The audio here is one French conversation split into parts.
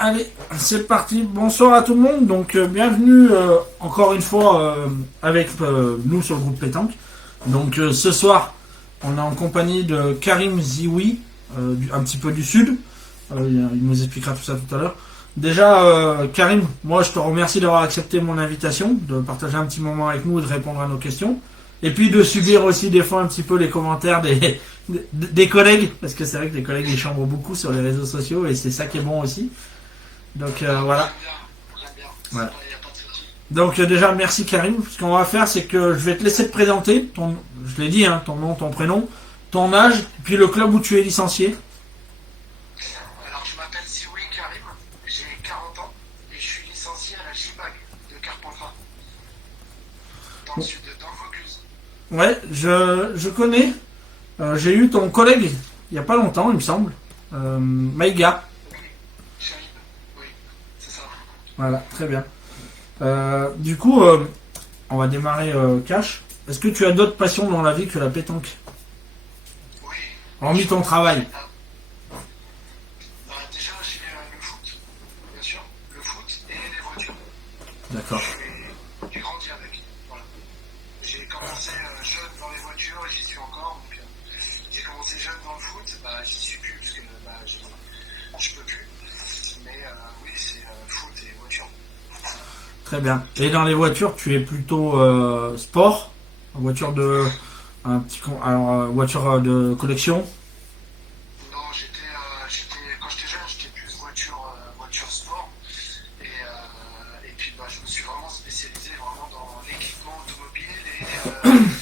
Allez, c'est parti. Bonsoir à tout le monde. Donc, bienvenue encore une fois avec nous sur le groupe Pétanque. Donc, ce soir, on est en compagnie de Karim Zioui, un petit peu du sud. Il nous expliquera tout ça tout à l'heure. Déjà, Karim, moi, je te remercie d'avoir accepté mon invitation, de partager un petit moment avec nous et de répondre à nos questions. Et puis de subir aussi des fois un petit peu les commentaires des collègues, parce que c'est vrai que les collègues ils chambrent beaucoup sur les réseaux sociaux et c'est ça qui est bon aussi. Donc voilà. Voilà. Donc déjà merci Karim. Ce qu'on va faire c'est que je vais te laisser te présenter, je l'ai dit, hein, ton nom, ton prénom, ton âge, puis le club où tu es licencié. Alors je m'appelle Zioui Karim, j'ai 40 ans et je suis licencié à la JBAG de Carpentras, dans le sud, dans le Vaucluse. Ouais, je connais. J'ai eu ton collègue il n'y a pas longtemps, il me semble. Maïga. Oui, Chérib, oui, c'est ça. Voilà, très bien. Du coup, on va démarrer cash. Est-ce que tu as d'autres passions dans la vie que la pétanque? Oui. Hormis ton travail. Déjà j'ai le foot, bien sûr, le foot et les voitures. D'accord. J'ai grandi avec, voilà. J'ai commencé jeune dans les voitures et j'y suis encore. Donc, j'ai commencé jeune dans le foot, j'y suis plus parce que je peux plus. Mais oui, c'est foot et voiture. Très bien. Et dans les voitures, tu es plutôt sport, voiture de voiture de collection. Non, quand j'étais jeune, j'étais plus voiture sport. Et puis je me suis vraiment spécialisé vraiment dans l'équipement automobile et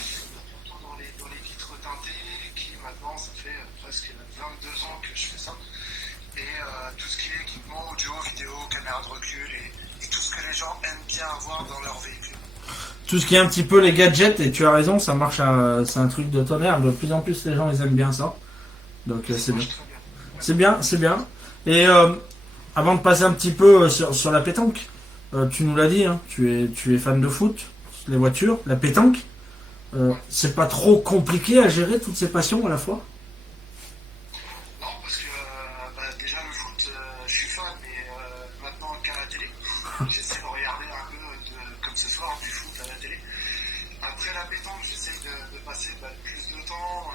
surtout dans les vitres teintées qui maintenant ça fait presque 22 ans que je fais ça. Et tout ce qui est équipement audio, vidéo, caméra de recul et tout ce que les gens aiment bien avoir dans leur véhicule. Tout ce qui est un petit peu les gadgets, et tu as raison, ça marche, c'est un truc de tonnerre. De plus en plus, les gens ils aiment bien ça. Donc c'est bien. Très bien. C'est bien, c'est bien. Et avant de passer un petit peu sur la pétanque, tu nous l'as dit, hein, tu es fan de foot, les voitures, la pétanque. C'est pas trop compliqué à gérer toutes ces passions à la fois? Non, parce que déjà le foot, je suis fan, mais maintenant qu'à la télé, j'essaie de regarder un peu comme ce soir du foot à la télé. Après la pétanque, j'essaie de passer plus de temps,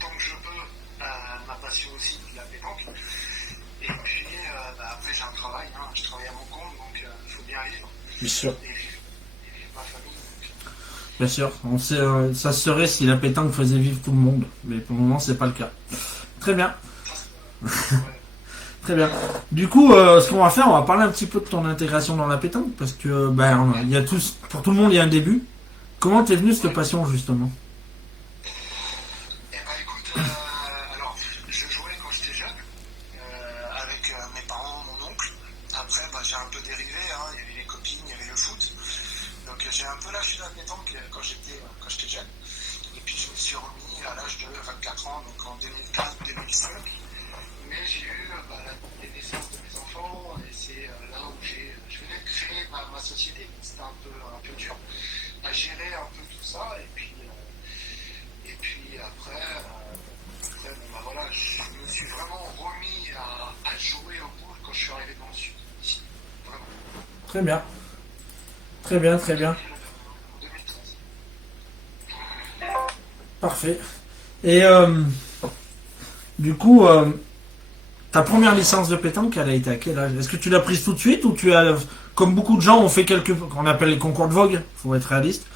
tant que je peux, à ma passion aussi, la pétanque. Et puis après j'ai un travail, hein, je travaille à mon compte, donc il faut bien vivre. Bien sûr. Et vivre ma famille. Bien sûr. On sait, ça serait si la pétanque faisait vivre tout le monde, mais pour le moment c'est pas le cas. Très bien. Ouais. Très bien. Du coup, ce qu'on va faire, on va parler un petit peu de ton intégration dans la pétanque, parce que il y a pour tout le monde il y a un début. Comment t'es venu cette passion justement? Eh ben écoute, alors je jouais quand j'étais jeune avec mes parents, mon oncle. Après, j'ai un peu dérivé, hein. Il y avait les copines, il y avait le foot. Donc j'ai un peu lâché la pétanque quand j'étais jeune. Et puis je me suis remis à l'âge de 24 ans, donc en 2004-2005. Mais j'ai eu la naissance de mes enfants et c'est là où je venais de créer ma société. C'était un peu dur à gérer un peu tout ça. Et puis après, voilà, je me suis vraiment remis à jouer au pool quand je suis arrivé dans le sud. Ici, vraiment. Très bien. Très bien, très bien. En 2013. Parfait. Et du coup, ta première licence de pétanque, elle a été à quel âge? Est-ce que tu l'as prise tout de suite ou tu as, comme beaucoup de gens, ont fait qu'on appelle les concours de vogue, faut être réaliste,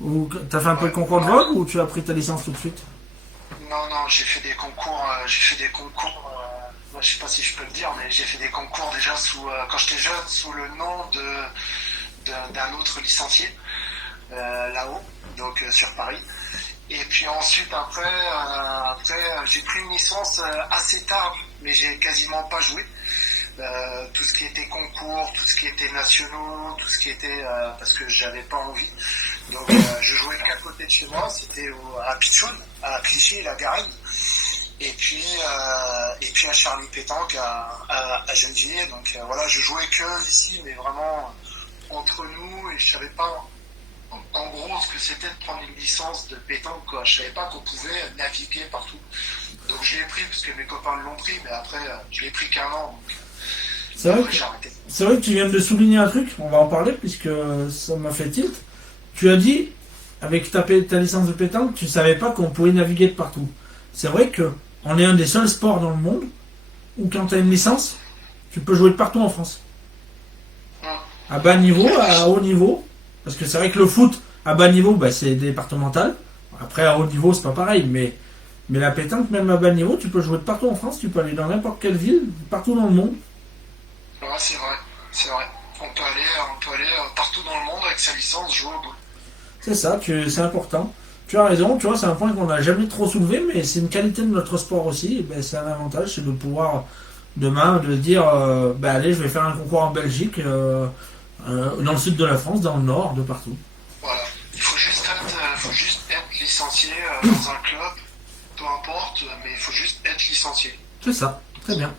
ou t'as fait un peu de concours de vogue ou tu as pris ta licence tout de suite? Non, j'ai fait des concours, je sais pas si je peux le dire, mais j'ai fait des concours déjà quand j'étais jeune, sous le nom d'un autre licencié, là-haut, donc sur Paris. Et puis ensuite, après j'ai pris une licence assez tard, mais j'ai quasiment pas joué. Tout ce qui était concours, tout ce qui était nationaux, tout ce qui était parce que j'avais pas envie. Donc je jouais qu'à côté de chez moi, c'était à Pitchoun, à Clichy, la Garenne. Et puis à Charlie Pétanque à Gennevilliers. Donc voilà, je jouais que ici, mais vraiment entre nous, et je savais pas en gros ce que c'était de prendre une licence de pétanque, quoi. Je savais pas qu'on pouvait naviguer partout. Donc je l'ai pris parce que mes copains l'ont pris, mais après je l'ai pris qu'un an. Donc C'est Et vrai après, que j'ai arrêté. c'est vrai que tu viens de souligner un truc, on va en parler puisque ça m'a fait tilt. Tu as dit, avec ta licence de pétanque, tu savais pas qu'on pouvait naviguer de partout. C'est vrai que on est un des seuls sports dans le monde où quand tu as une licence, tu peux jouer de partout en France. Hum. À bas niveau, à haut niveau. Parce que c'est vrai que le foot, à bas niveau, bah, c'est départemental. Après, à haut niveau, c'est pas pareil. Mais la pétanque, même à bas niveau, tu peux jouer de partout en France. Tu peux aller dans n'importe quelle ville, partout dans le monde. Ouais, c'est vrai, c'est vrai. On peut aller partout dans le monde avec sa licence jouer au boule. C'est ça, c'est important. Tu as raison, tu vois, c'est un point qu'on n'a jamais trop soulevé, mais c'est une qualité de notre sport aussi. Et ben, c'est un avantage, c'est de pouvoir demain de dire, ben, allez, je vais faire un concours en Belgique, dans le sud de la France, dans le nord, de partout. Voilà. Il faut juste être licencié dans un club, peu importe, mais il faut juste être licencié. C'est ça, très bien.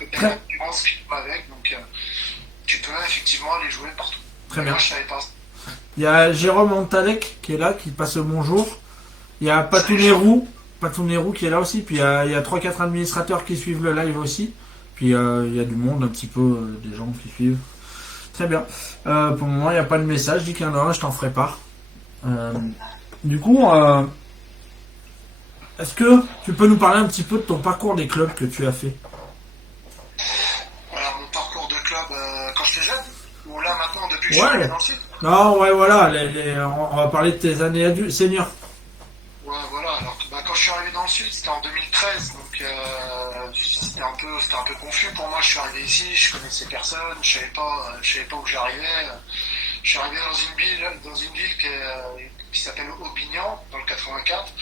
Il y a Très, une concurrence qui va avec, donc tu peux effectivement aller jouer partout. très Mais bien. moi, je savais pas. Il y a Jérôme Antalek qui est là, qui passe le bonjour. Il y a Patounerou qui est là aussi. Puis il y a 3-4 administrateurs qui suivent le live aussi. Puis il y a du monde, un petit peu, des gens qui suivent. Très bien. Pour le moment, il n'y a pas de message. Dis qu'il y en a un, je t'en ferai part. Du coup, est-ce que tu peux nous parler un petit peu de ton parcours des clubs que tu as fait? Alors, mon parcours de club quand j'étais jeune, ou là maintenant, depuis que je suis Ouais. arrivé dans le sud. Non, ouais, voilà. On va parler de tes années adultes, seniors. Ouais, voilà. Alors, quand je suis arrivé dans le sud, c'était en 2013, donc c'était un peu confus pour moi. Je suis arrivé ici, je connaissais personne, je savais pas où j'arrivais. Je suis arrivé dans une ville qui s'appelle Aubignan, dans le 84,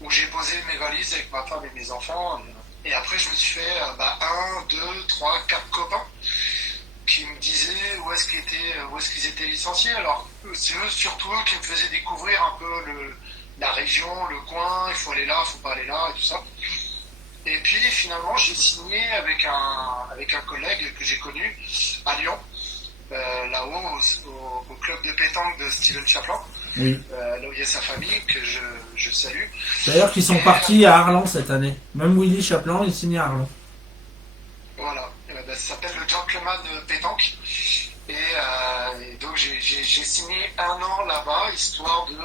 où j'ai posé mes valises avec ma femme et mes enfants. Et après, je me suis fait 1, 2, 3, 4 copains qui me disaient où est-ce qu'ils étaient licenciés. Alors, c'est eux, surtout eux, qui me faisaient découvrir un peu la région, le coin, il faut aller là, il faut pas aller là, et tout ça. Et puis, finalement, j'ai signé avec un collègue que j'ai connu à Lyon, là-haut, au club de pétanque de Steven Chaplin, Oui. là où il y a sa famille, que je salue. D'ailleurs, qui sont partis à Arlon cette année. Même Willy Chaplin, il signe à Arlon. Voilà, ça s'appelle le Gentleman Pétanque. Et donc j'ai signé 1 an là-bas, histoire de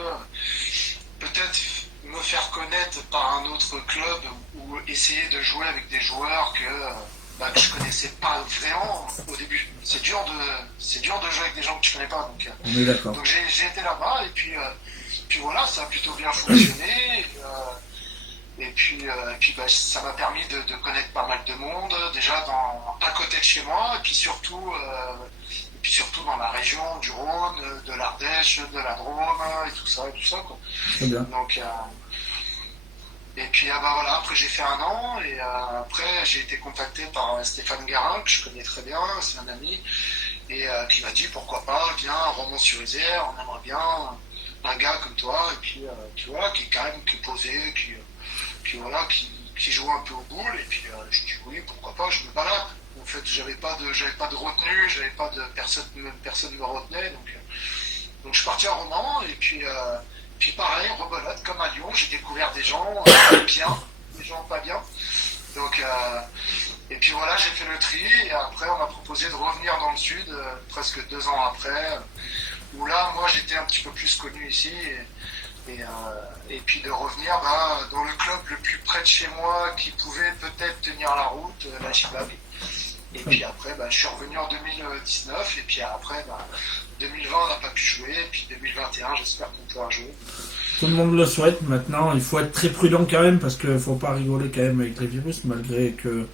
peut-être me faire connaître par un autre club ou essayer de jouer avec des joueurs que je connaissais pas vraiment au début. C'est dur de jouer avec des gens que tu connais pas. On est d'accord. Donc j'ai été là-bas et puis voilà, ça a plutôt bien fonctionné. Et puis ça m'a permis de connaître pas mal de monde, déjà à côté de chez moi, et puis surtout dans la région du Rhône, de l'Ardèche, de la Drôme, et tout ça quoi. Très bien. Donc, et puis voilà, après j'ai fait 1 an, et après j'ai été contacté par Stéphane Garin, que je connais très bien, c'est un ami, et qui m'a dit pourquoi pas, viens à Romans-sur-Isère, on aimerait bien un gars comme toi, et puis voilà, qui est quand même qui est posé, qui joue un peu au boule, et puis je dis oui, pourquoi pas, je me balade. En fait, j'avais pas de retenue, j'avais pas de personne me retenait, donc je suis parti à Romans, et puis pareil, rebelote comme à Lyon, j'ai découvert des gens bien, des gens pas bien, donc et puis voilà, j'ai fait le tri, et après on m'a proposé de revenir dans le sud, presque 2 ans après, où là, moi j'étais un petit peu plus connu ici, et puis de revenir dans le club le plus près de chez moi qui pouvait peut-être tenir la route, la Gibag. Et puis après, je suis revenu en 2019, et puis après, 2020 on n'a pas pu jouer, et puis 2021 j'espère qu'on pourra jouer. Tout le monde le souhaite maintenant. Il faut être très prudent quand même parce qu'il ne faut pas rigoler quand même avec les virus, malgré que.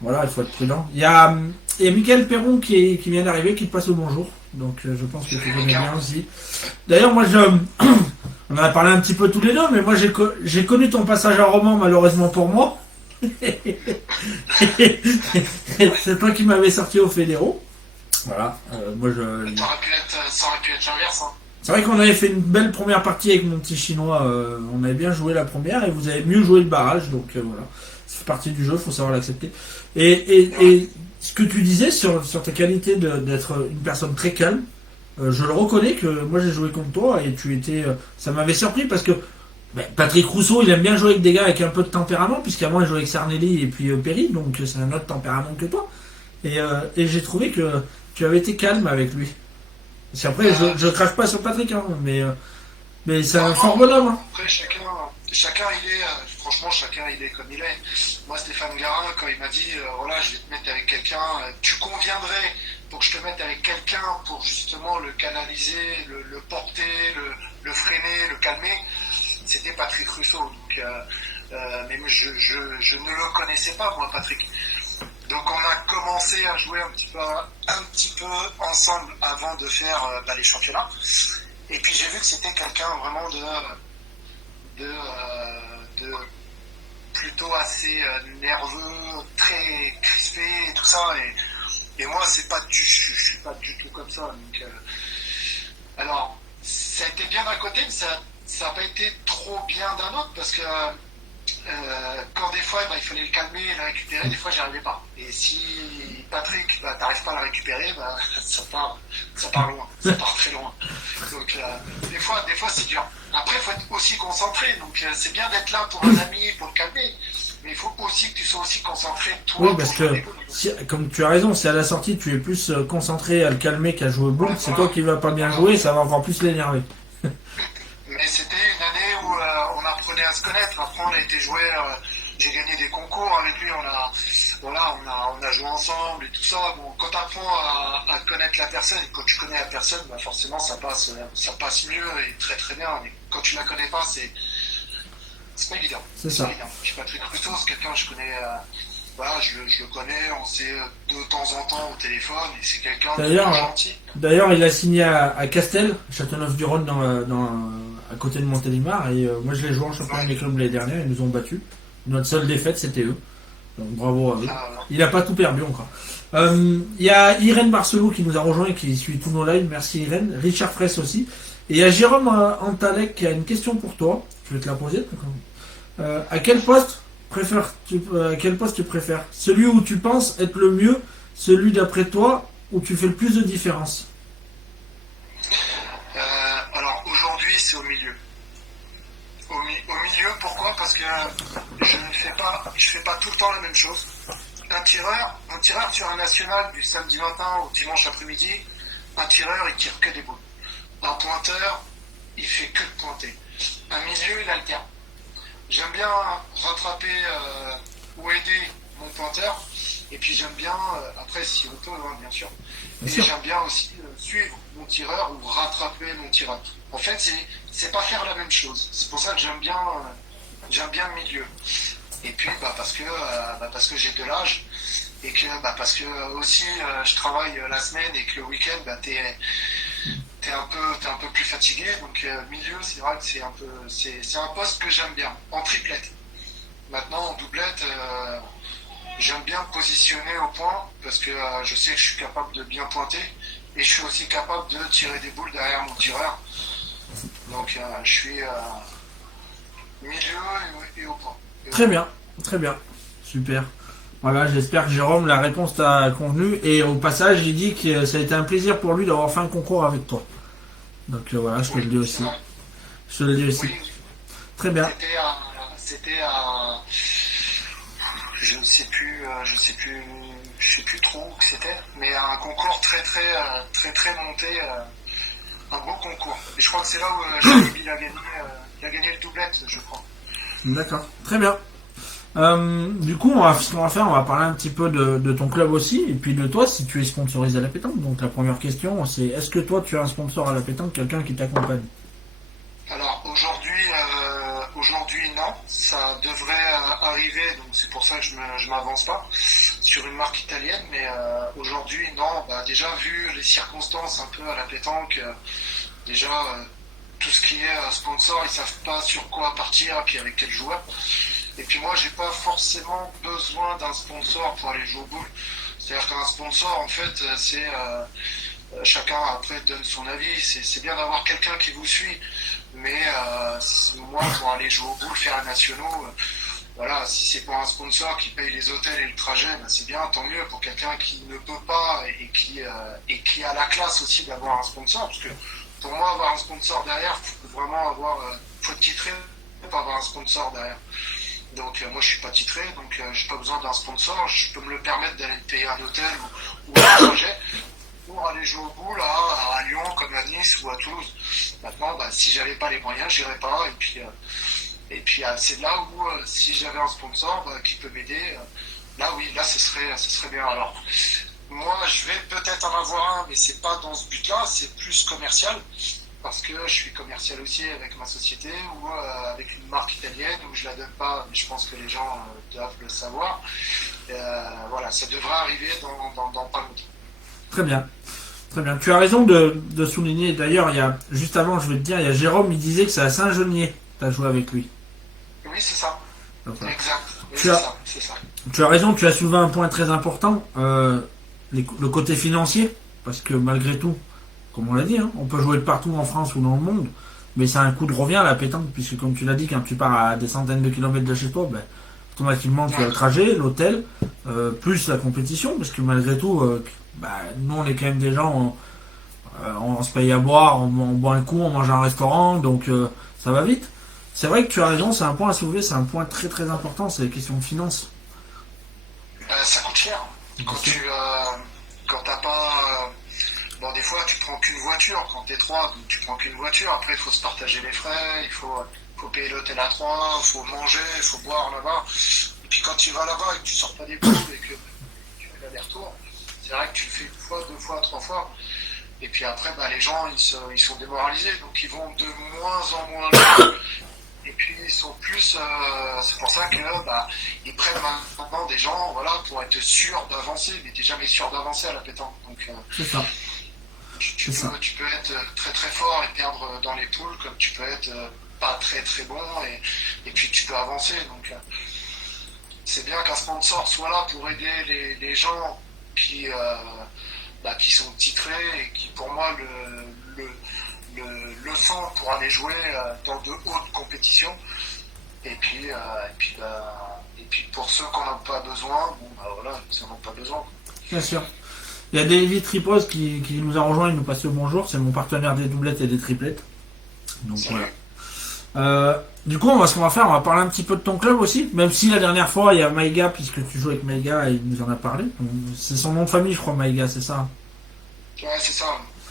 Voilà, il faut être prudent. Il y a Mickaël Perron qui vient d'arriver, qui te passe le bonjour. Donc je pense que tu connais bien aussi. D'ailleurs, moi, on en a parlé un petit peu tous les deux, mais moi j'ai connu ton passage à Romans, malheureusement pour moi. C'est toi qui m'avais sorti au fédéraux. Voilà. Moi, Ça aurait pu être l'inverse. Hein. C'est vrai qu'on avait fait une belle première partie avec mon petit chinois. On avait bien joué la première et vous avez mieux joué le barrage. Donc voilà. Ça fait partie du jeu, il faut savoir l'accepter. Et ce que tu disais sur ta qualité d'être une personne très calme, je le reconnais que moi j'ai joué contre toi et tu étais. Ça m'avait surpris parce que Patrick Rousseau, il aime bien jouer avec des gars avec un peu de tempérament, puisqu'avant il jouait avec Sarnelli et puis Perry, donc c'est un autre tempérament que toi. Et j'ai trouvé que tu avais été calme avec lui. Parce qu'après, je crache pas sur Patrick, hein, mais c'est un fort bonhomme. Hein. Après, chacun il est, franchement, chacun il est comme il est. Moi, Stéphane Garin, quand il m'a dit, voilà, je vais te mettre avec quelqu'un, tu conviendrais pour que je te mette avec quelqu'un pour justement le canaliser, le porter, le freiner, le calmer, c'était Patrick Russo. Donc, mais je ne le connaissais pas, moi, Patrick. Donc on a commencé à jouer un petit peu ensemble avant de faire les championnats. Et puis j'ai vu que c'était quelqu'un vraiment de plutôt assez nerveux, très crispé et tout ça. Et moi je suis pas du tout comme ça. Donc, alors ça a été bien d'un côté, mais ça n'a pas été trop bien d'un autre parce que quand des fois il fallait le calmer et le récupérer, des fois j'y arrivais pas. Et si Patrick, t'arrives pas à le récupérer, ça part loin, ça part très loin. Donc des fois c'est dur. Après il faut être aussi concentré, donc c'est bien d'être là pour un ami, pour le calmer, mais il faut aussi que tu sois aussi concentré toi. Oui, parce que comme tu as raison, si à la sortie tu es plus concentré à le calmer qu'à jouer au boule, c'est toi qui vas pas bien jouer, ça va encore plus l'énerver. Mais c'était une année où on apprenait à se connaître. Après, on a été joueur. J'ai gagné des concours avec lui. On a joué ensemble et tout ça. Bon, quand tu apprends à connaître la personne et quand tu connais la personne, forcément ça passe mieux et très très bien. Mais quand tu la connais pas, c'est pas évident. C'est ça. Je suis Patrick Russo, c'est quelqu'un que je connais. Je le connais, on s'est de temps en temps au téléphone et c'est quelqu'un de gentil. D'ailleurs, il a signé à Castel, Châteauneuf-du-Rhône, à côté de Montélimar, et moi je l'ai joué en championnat des clubs l'année dernière, ils nous ont battus. Notre seule défaite, c'était eux. Donc bravo à eux. Il n'a pas tout perdu encore. Il y a Irène Barcelou qui nous a rejoint et qui suit tous nos lives. Merci Irène. Richard Fraisse aussi. Et il y a Jérôme Antalek qui a une question pour toi. Je vais te la poser. À quel poste tu préfères? Celui où tu penses être le mieux, celui d'après toi où tu fais le plus de différence? Alors aujourd'hui c'est au milieu. Au milieu, pourquoi? Parce que je fais pas tout le temps la même chose. Un tireur sur un national du samedi matin au dimanche après-midi, un tireur il tire que des boules. Un pointeur, il fait que de pointer. Un milieu, il alterne. J'aime bien rattraper ou aider mon pointeur, et puis j'aime bien, après si on peut, bien sûr, et j'aime bien aussi suivre mon tireur ou rattraper mon tireur. En fait, c'est pas faire la même chose. C'est pour ça que j'aime bien le milieu. Et puis parce que j'ai de l'âge et que parce que aussi je travaille la semaine et que le week-end t'es un peu plus fatigué, donc milieu c'est vrai que c'est un poste que j'aime bien en triplette. Maintenant en doublette j'aime bien me positionner au point parce que je sais que je suis capable de bien pointer et je suis aussi capable de tirer des boules derrière mon tireur, donc je suis milieu et au point. Très bien, super. Voilà, j'espère que Jérôme, la réponse t'a convenu. Et au passage, il dit que ça a été un plaisir pour lui d'avoir fait un concours avec toi. Donc voilà, je te le dis aussi. Oui. Très bien. C'était à... Je sais plus trop où c'était, mais un concours très monté, un beau concours. Et je crois que c'est là où Jalib, il a gagné le doublette, je crois. D'accord, très bien. Du coup, ce qu'on va faire, on va parler un petit peu de ton club aussi, et puis de toi, si tu es sponsorisé à la pétanque. Donc la première question, c'est est-ce que toi, tu as un sponsor à la pétanque, quelqu'un qui t'accompagne? Alors aujourd'hui non, ça devrait arriver, donc c'est pour ça que je m'avance pas sur une marque italienne, mais aujourd'hui non. Déjà vu les circonstances un peu à la pétanque, déjà tout ce qui est sponsor, ils savent pas sur quoi partir, puis avec quel joueur. Et puis moi, j'ai pas forcément besoin d'un sponsor pour aller jouer au boule. C'est-à-dire qu'un sponsor, en fait, c'est chacun après donne son avis. C'est bien d'avoir quelqu'un qui vous suit, mais moi, pour aller jouer au boule, faire les nationaux, voilà, si c'est pour un sponsor qui paye les hôtels et le trajet, c'est bien, tant mieux pour quelqu'un qui ne peut pas et qui a la classe aussi d'avoir un sponsor, parce que pour moi, avoir un sponsor derrière, faut vraiment faut être titré pour avoir un sponsor derrière. Donc moi je suis pas titré, donc j'ai pas besoin d'un sponsor, je peux me le permettre d'aller me payer un hôtel ou un trajet pour aller jouer au boule à Lyon comme à Nice ou à Toulouse. Maintenant, si j'avais pas les moyens, j'irais pas. Et puis c'est là où si j'avais un sponsor qui peut m'aider, là oui, là ce serait bien. Alors moi je vais peut-être en avoir un, mais c'est pas dans ce but-là, c'est plus commercial. Parce que je suis commercial aussi avec ma société ou avec une marque italienne où je la donne pas, mais je pense que les gens doivent le savoir. Voilà, ça devrait arriver dans pas longtemps. Très bien. Très bien. Tu as raison de souligner. D'ailleurs, juste avant, je vais te dire, il y a Jérôme, il disait que c'est à Saint-Genier. Tu as joué avec lui. Oui, c'est ça. Donc, voilà. Exact. Oui, c'est ça. Tu as raison, tu as soulevé un point très important, le côté financier. Parce que malgré tout, comme on l'a dit, on peut jouer de partout en France ou dans le monde, mais c'est un coût de revient à la pétanque, puisque comme tu l'as dit, quand tu pars à des centaines de kilomètres de chez toi, automatiquement tu as le trajet, l'hôtel, plus la compétition, parce que malgré tout, nous on est quand même des gens, on se paye à boire, on boit un coup, on mange à un restaurant, donc ça va vite. C'est vrai que tu as raison, c'est un point à soulever, c'est un point très très important, c'est la question de finances. Ça coûte cher. Quand t'as pas... Bon, des fois, tu prends qu'une voiture. Quand t'es trois, tu prends qu'une voiture. Après, il faut se partager les frais. Il faut payer l'hôtel à trois. Il faut manger. Il faut boire là-bas. Et puis, quand tu vas là-bas et que tu sors pas des poules et que tu fais l'aller-retour, c'est vrai que tu le fais une fois, deux fois, trois fois. Et puis après, les gens, ils sont démoralisés. Donc, ils vont de moins en moins loin. Et puis, ils sont plus... c'est pour ça que ils prennent maintenant des gens pour être sûrs d'avancer. Mais t'es jamais sûr d'avancer à la pétanque. Donc, c'est ça. Tu peux être très très fort et perdre dans les poules, comme tu peux être pas très très bon et puis tu peux avancer. Donc c'est bien qu'un sponsor soit là pour aider les gens qui sont titrés et qui pour moi le sont pour aller jouer dans de hautes compétitions. Et puis pour ceux qui n'en ont pas besoin, ils n'en ont pas besoin. Bien sûr. Il y a David Tripos qui nous a rejoint, il nous passe le bonjour, c'est mon partenaire des doublettes et des triplettes. Donc voilà. Du coup, ce qu'on va faire, on va parler un petit peu de ton club aussi, même si la dernière fois, il y a Maïga, puisque tu joues avec Maïga, et il nous en a parlé. C'est son nom de famille, je crois, Maïga, c'est ça? Ouais, c'est ça.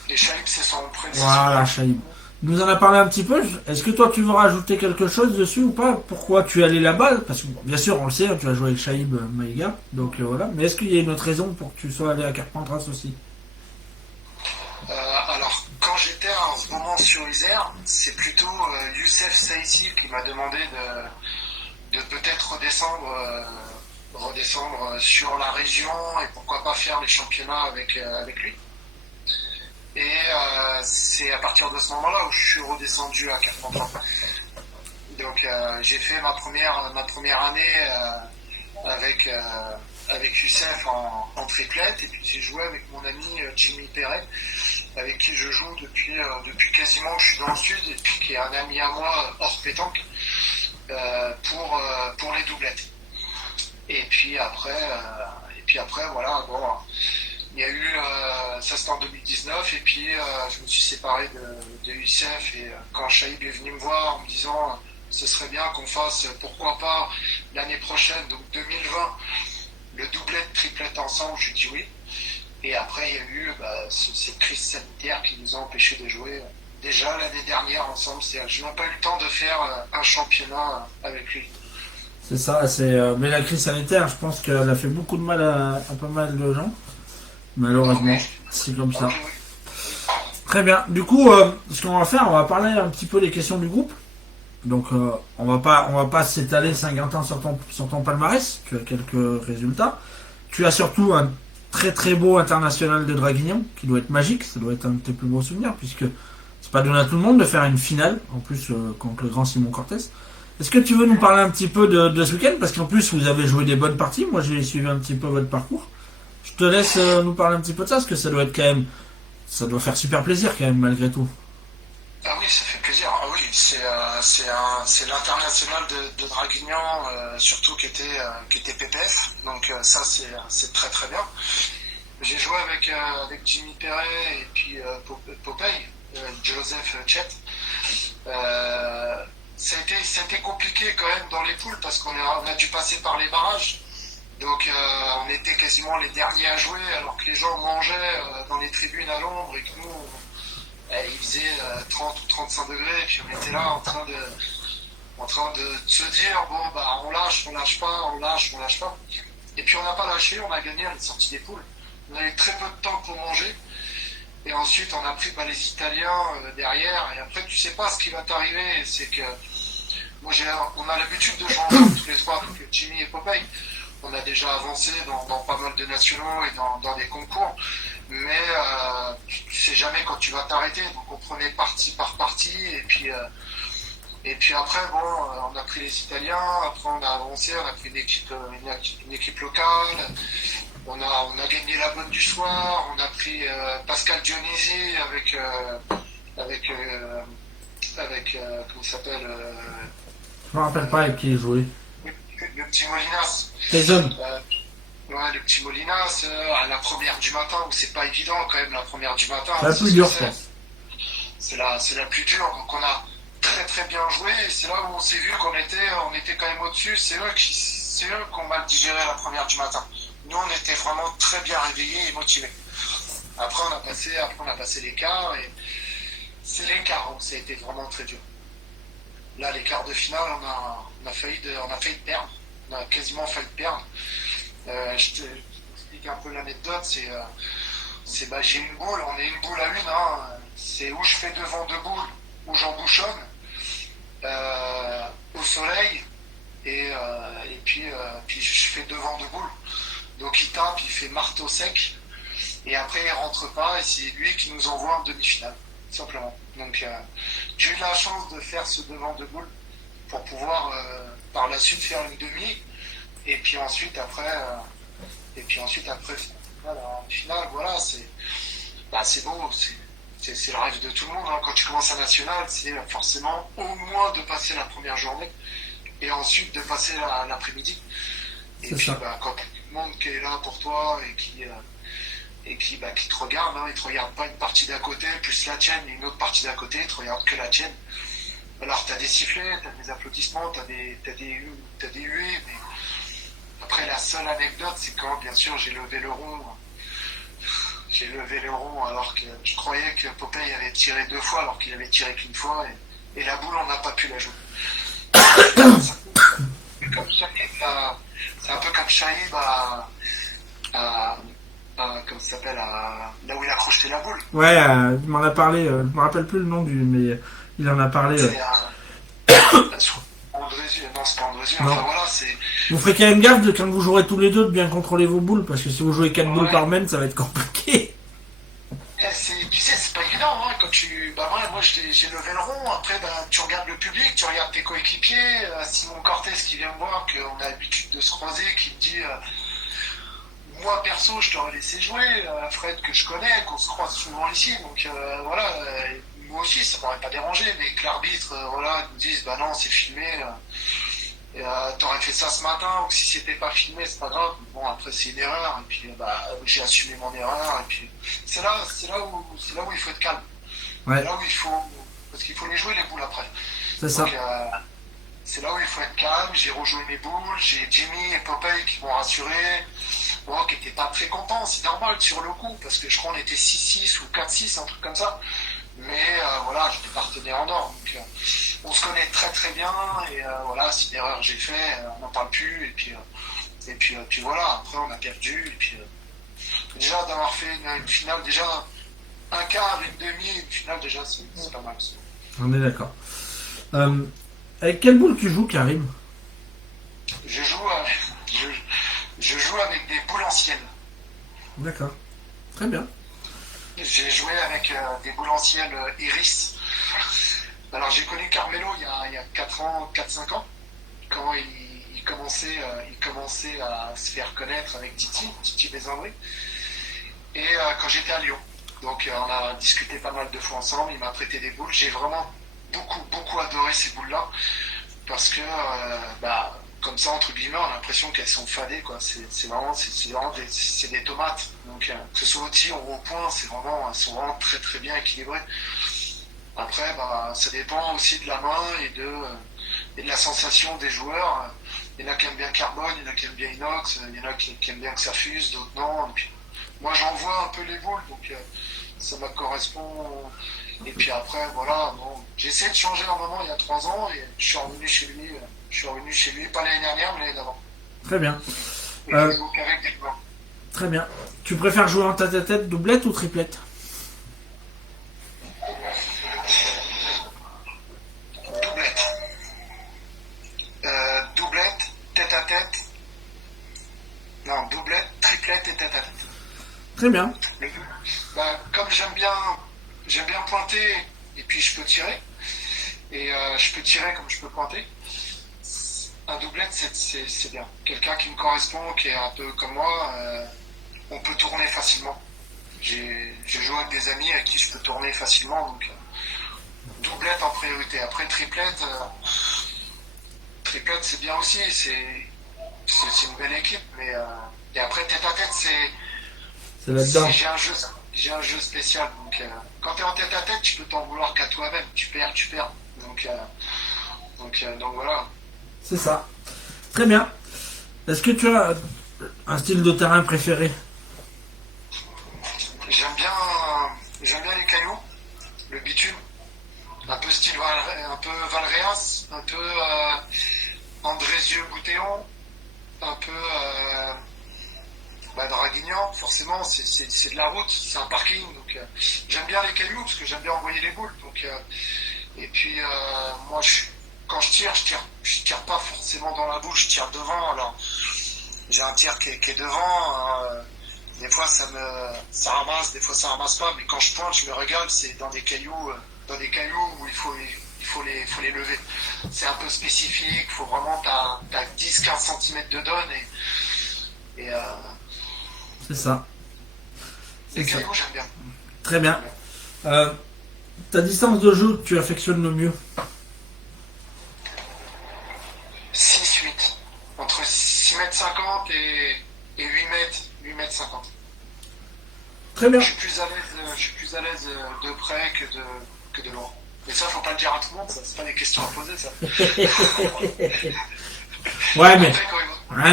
Et Shaib, c'est son prénom. Voilà, Shaib. Il nous en a parlé un petit peu. Est-ce que toi, tu veux rajouter quelque chose dessus ou pas? Pourquoi tu es allé là-bas? Parce que, bien sûr, on le sait, tu as joué avec Shaib Maïga, donc voilà. Mais est-ce qu'il y a une autre raison pour que tu sois allé à Carpentras aussi? Alors, quand j'étais en ce moment sur Isère, c'est plutôt Youssef Saïti qui m'a demandé de peut-être redescendre sur la région et pourquoi pas faire les championnats avec lui. Et c'est à partir de ce moment-là où je suis redescendu à Carpentras. Donc j'ai fait ma première année avec Youssef en triplette, et puis j'ai joué avec mon ami Jimmy Perret, avec qui je joue depuis quasiment que je suis dans le sud, et puis qui est un ami à moi hors pétanque pour les doublettes. Et puis après voilà, bon, il y a eu ça c'était en 2019, et puis je me suis séparé de Youssef, et quand Shaib est venu me voir en me disant ce serait bien qu'on fasse, pourquoi pas l'année prochaine, donc 2020, le doublet triplette ensemble, je lui dis oui. Et après il y a eu cette crise sanitaire qui nous a empêchés de jouer déjà l'année dernière ensemble. Je n'ai pas eu le temps de faire un championnat avec lui. C'est ça, mais la crise sanitaire, je pense qu'elle a fait beaucoup de mal à pas mal de gens. Malheureusement, c'est comme ça. Très bien. Du coup, ce qu'on va faire, on va parler un petit peu des questions du groupe. Donc, on va pas s'étaler 50 ans sur ton palmarès. Tu as quelques résultats. Tu as surtout un très très beau international de Draguignan qui doit être magique. Ça doit être un de tes plus beaux souvenirs, puisque c'est pas donné à tout le monde de faire une finale, en plus contre le grand Simon Cortés. Est-ce que tu veux nous parler un petit peu de ce week-end? Parce qu'en plus, vous avez joué des bonnes parties. Moi, j'ai suivi un petit peu votre parcours. Je te laisse nous parler un petit peu de ça, parce que ça doit être quand même... Ça doit faire super plaisir quand même, malgré tout. Ah oui, ça fait plaisir. Ah oui, c'est l'international de Draguignan, surtout qui était PPF. Donc ça, c'est très très bien. J'ai joué avec Jimmy Perret et puis Popeye, Joseph Chet. ça a été compliqué quand même dans les poules parce on a dû passer par les barrages. Donc on était quasiment les derniers à jouer alors que les gens mangeaient dans les tribunes à l'ombre et que nous, il faisait 30 ou 35 degrés et puis on était là en train de se dire bon bah on lâche pas, on lâche pas. Et puis on n'a pas lâché, on a gagné à la sortie des poules. On a eu très peu de temps pour manger. Et ensuite on a pris les Italiens derrière. Et après tu sais pas ce qui va t'arriver. C'est que moi on a l'habitude de jouer ensemble tous les trois, donc Jimmy et Popeye. On a déjà avancé dans pas mal de nationaux et dans des concours. Mais tu sais jamais quand tu vas t'arrêter. Donc on prenait partie par partie. Et puis après, bon, on a pris les Italiens, après on a avancé, on a pris une équipe locale, on a gagné la bonne du soir, on a pris Pascal Dionisi comment il s'appelle Je me rappelle pas avec qui il jouait. le petit Molinas. Tyson. Ouais, le petit Molinas, à la première du matin, où c'est pas évident quand même, la première du matin. C'est la plus dure, je pense. C'est la plus dure, donc on a très très bien joué et c'est là où on s'est vu qu'on était quand même au-dessus. C'est eux qui ont mal digéré la première du matin. Nous on était vraiment très bien réveillés et motivés. Après on a passé l'écart et c'est l'écart où ça a été vraiment très dur. Là les quarts de finale on a failli perdre. On a quasiment failli perdre. Je t'explique un peu l'anecdote, j'ai une boule, on est une boule à une, hein. C'est où je fais devant deux boules, où j'embouchonne. Au soleil et puis je fais devant de boules. Donc il tape, il fait marteau sec et après il rentre pas et c'est lui qui nous envoie en demi-finale, simplement. Donc j'ai eu la chance de faire ce devant de boules pour pouvoir par la suite faire une demi et puis ensuite après voilà, en finale, voilà, c'est beau, c'est le rêve de tout le monde. Hein. Quand tu commences à national, c'est forcément au moins de passer la première journée et ensuite de passer l'après-midi. Et puis quand tout le monde qui est là pour toi et qui te regarde, hein, il te regarde pas une partie d'à côté plus la tienne et une autre partie d'à côté, il te regarde que la tienne. Alors t'as des sifflets, t'as des applaudissements, t'as des huées, mais après la seule anecdote, c'est quand bien sûr j'ai levé le rond. J'ai levé le rond alors que je croyais que Popeye avait tiré 2 fois alors qu'il avait tiré qu'une fois et la boule on n'a pas pu la jouer. C'est un peu comme Shahib comment ça s'appelle là où il a crocheté la boule. Ouais, il m'en a parlé, je me rappelle plus le nom mais il en a parlé. Andrézy, non c'est pas Andrézy, enfin voilà, c'est... Vous ferez quand même gaffe de quand vous jouerez tous les deux de bien contrôler vos boules, parce que si vous jouez 4 boules par main, ça va être compliqué. Tu sais, c'est pas évident, hein, quand moi j'ai levé le rond, après tu regardes le public, tu regardes tes coéquipiers, Simon Cortez qui vient me voir, qu'on a l'habitude de se croiser, qui me dit moi perso je t'aurais laissé jouer, Fred que je connais, qu'on se croise souvent ici, donc voilà, moi aussi ça m'aurait pas dérangé, mais que l'arbitre nous dise bah non c'est filmé, t'aurais fait ça ce matin, ou si c'était pas filmé c'est pas grave, bon après c'est une erreur, et puis j'ai assumé mon erreur, et puis c'est là où il faut être calme, ouais. C'est là où il faut, parce qu'il faut les jouer les boules après. C'est donc, ça. c'est là où il faut être calme, j'ai rejoué mes boules, j'ai Jimmy et Popeye qui m'ont rassuré, qui n'étaient pas très contents, c'est normal sur le coup, parce que je crois qu'on était 6-6 ou 4-6, un truc comme ça. Mais voilà, j'étais partenaire en or, donc on se connaît très très bien, et voilà, c'est une erreur que j'ai fait, on n'en parle plus, et puis voilà, après on a perdu, et puis déjà d'avoir fait une finale, déjà un quart, une demi, une finale, déjà c'est pas mal. On est d'accord. Avec quelle boule tu joues, Karim? Je joue avec des boules anciennes. D'accord, très bien. J'ai joué avec des boules anciennes Iris. Alors j'ai connu Carmelo il y a 4-5 ans, quand il commençait à se faire connaître avec Titi Bézambry, et quand j'étais à Lyon. Donc on a discuté pas mal de fois ensemble, il m'a prêté des boules. J'ai vraiment beaucoup adoré ces boules-là, parce que comme ça, entre guillemets, on a l'impression qu'elles sont fadées, quoi. C'est vraiment des tomates. Donc, que ce soit au tir ou au point, elles sont vraiment très très bien équilibrées. Après, bah, ça dépend aussi de la main et de la sensation des joueurs. Il y en a qui aiment bien carbone, il y en a qui aiment bien inox, il y en a qui aiment bien que ça fuse, d'autres non. Et puis, moi, j'envoie un peu les boules, donc ça me correspond. Et puis après, voilà, bon, j'ai essayé de changer un moment il y a 3 ans et je suis revenu chez lui, pas l'année dernière, mais l'année d'avant. Très bien. Et Euh, je joue qu'avec des blancs. Très bien. Tu préfères jouer en tête-à-tête, doublette ou triplette? Doublette. Doublette, tête à tête. Non, doublette, triplette et tête à tête. Très bien. Les deux. Bah, comme j'aime bien pointer et puis je peux tirer. Et je peux tirer comme je peux pointer. Un doublette, c'est bien. Quelqu'un qui me correspond, qui est un peu comme moi, on peut tourner facilement. J'ai joué avec des amis avec qui je peux tourner facilement, donc doublette en priorité. Après triplette c'est bien aussi, c'est une belle équipe, mais et après tête à tête C'est là-dedans. j'ai un jeu spécial. Donc quand t'es en tête à tête, tu peux t'en vouloir qu'à toi-même. Tu perds. Donc voilà. C'est ça. Très bien. Est-ce que tu as un style de terrain préféré? J'aime bien j'aime bien les cailloux, le bitume, un peu style un peu Valréas, un peu Andrézieux-Boutéon, un peu Draguignan. Forcément, c'est de la route, c'est un parking, donc j'aime bien les cailloux parce que j'aime bien envoyer les boules. Donc et puis moi, quand je tire pas forcément dans la boule, je tire devant. Alors j'ai un tir qui est devant. Des fois ça ramasse, des fois ça ramasse pas. Mais quand je pointe, je me régale. C'est dans des cailloux où il faut les lever. C'est un peu spécifique. Faut vraiment t'as 10-15 cm de donne et C'est ça. les C'est ça. cailloux j'aime bien. Très bien. Ta distance de jeu que tu affectionnes le mieux? 6-8. Entre 6,50 m et 8 m 50. Très bien. Je suis plus à l'aise de près que de loin. Mais ça, faut pas le dire à tout le monde, ça. C'est pas des questions à poser, ça. Ouais, mais Après, quand ils vont-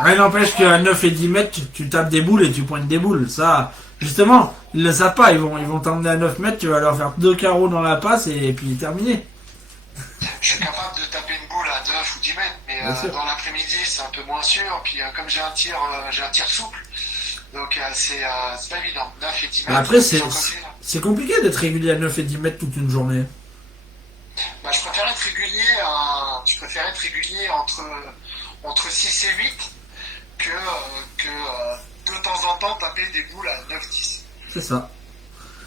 rien n'empêche qu'à 9 et 10 mètres, tu tapes des boules et tu pointes des boules. Ça, justement, ils le savent pas. Ils vont t'emmener à 9 mètres, tu vas leur faire 2 carreaux dans la passe et puis terminé. Je suis capable de taper une boule à 9 ou 10 mètres, mais Bien sûr. dans l'après-midi, c'est un peu moins sûr. Puis comme j'ai un tir souple, donc c'est pas évident. 9 et 10 mètres. Après, sans côté, là. c'est compliqué d'être régulier à 9 et 10 mètres toute une journée. Bah, je préfère être régulier entre 6 et 8 que de temps en temps taper des boules à 9-10. C'est ça.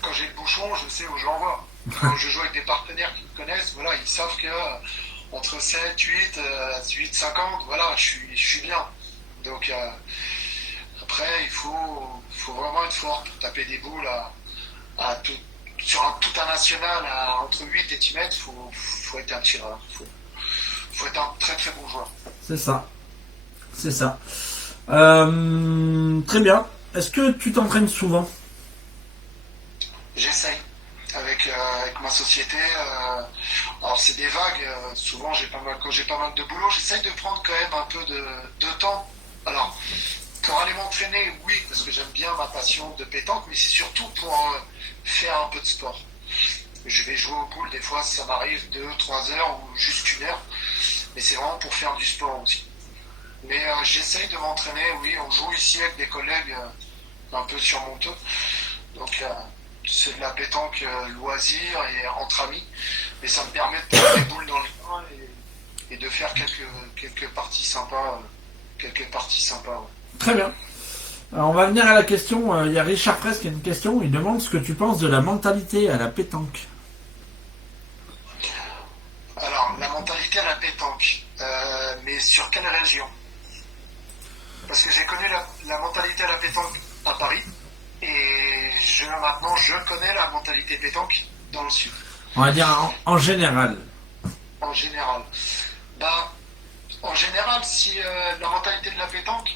Quand j'ai le bouchon, je sais où je l'envoie. Quand je joue avec des partenaires qui me connaissent, voilà, ils savent que entre 7, 8, 8, 50, voilà, je suis bien. Donc après, il faut vraiment être fort pour taper des boules sur tout un national entre 8 et 10 mètres, faut être un tireur. Faut être un très très bon joueur. C'est ça. C'est ça. Très bien. Est-ce que tu t'entraînes souvent? J'essaye avec ma société. Alors c'est des vagues. Souvent quand j'ai pas mal de boulot, j'essaye de prendre quand même un peu de temps. Alors pour aller m'entraîner, oui, parce que j'aime bien ma passion de pétanque, mais c'est surtout pour faire un peu de sport. Je vais jouer aux boules, des fois ça m'arrive 2-3 heures ou juste 1 heure, mais c'est vraiment pour faire du sport aussi. Mais j'essaye de m'entraîner, oui, on joue ici avec des collègues un peu surmonteux, donc c'est de la pétanque loisir et entre amis, mais ça me permet de prendre des boules dans les mains et de faire quelques parties sympas. Ouais. Très bien. Alors, on va venir à la question. Il y a Richard Press qui a une question. Il demande ce que tu penses de la mentalité à la pétanque. Alors, la mentalité à la pétanque, mais sur quelle région? Parce que j'ai connu la mentalité à la pétanque à Paris, et maintenant je connais la mentalité pétanque dans le sud, On va dire en général. en général. Bah, en général, si la mentalité de la pétanque,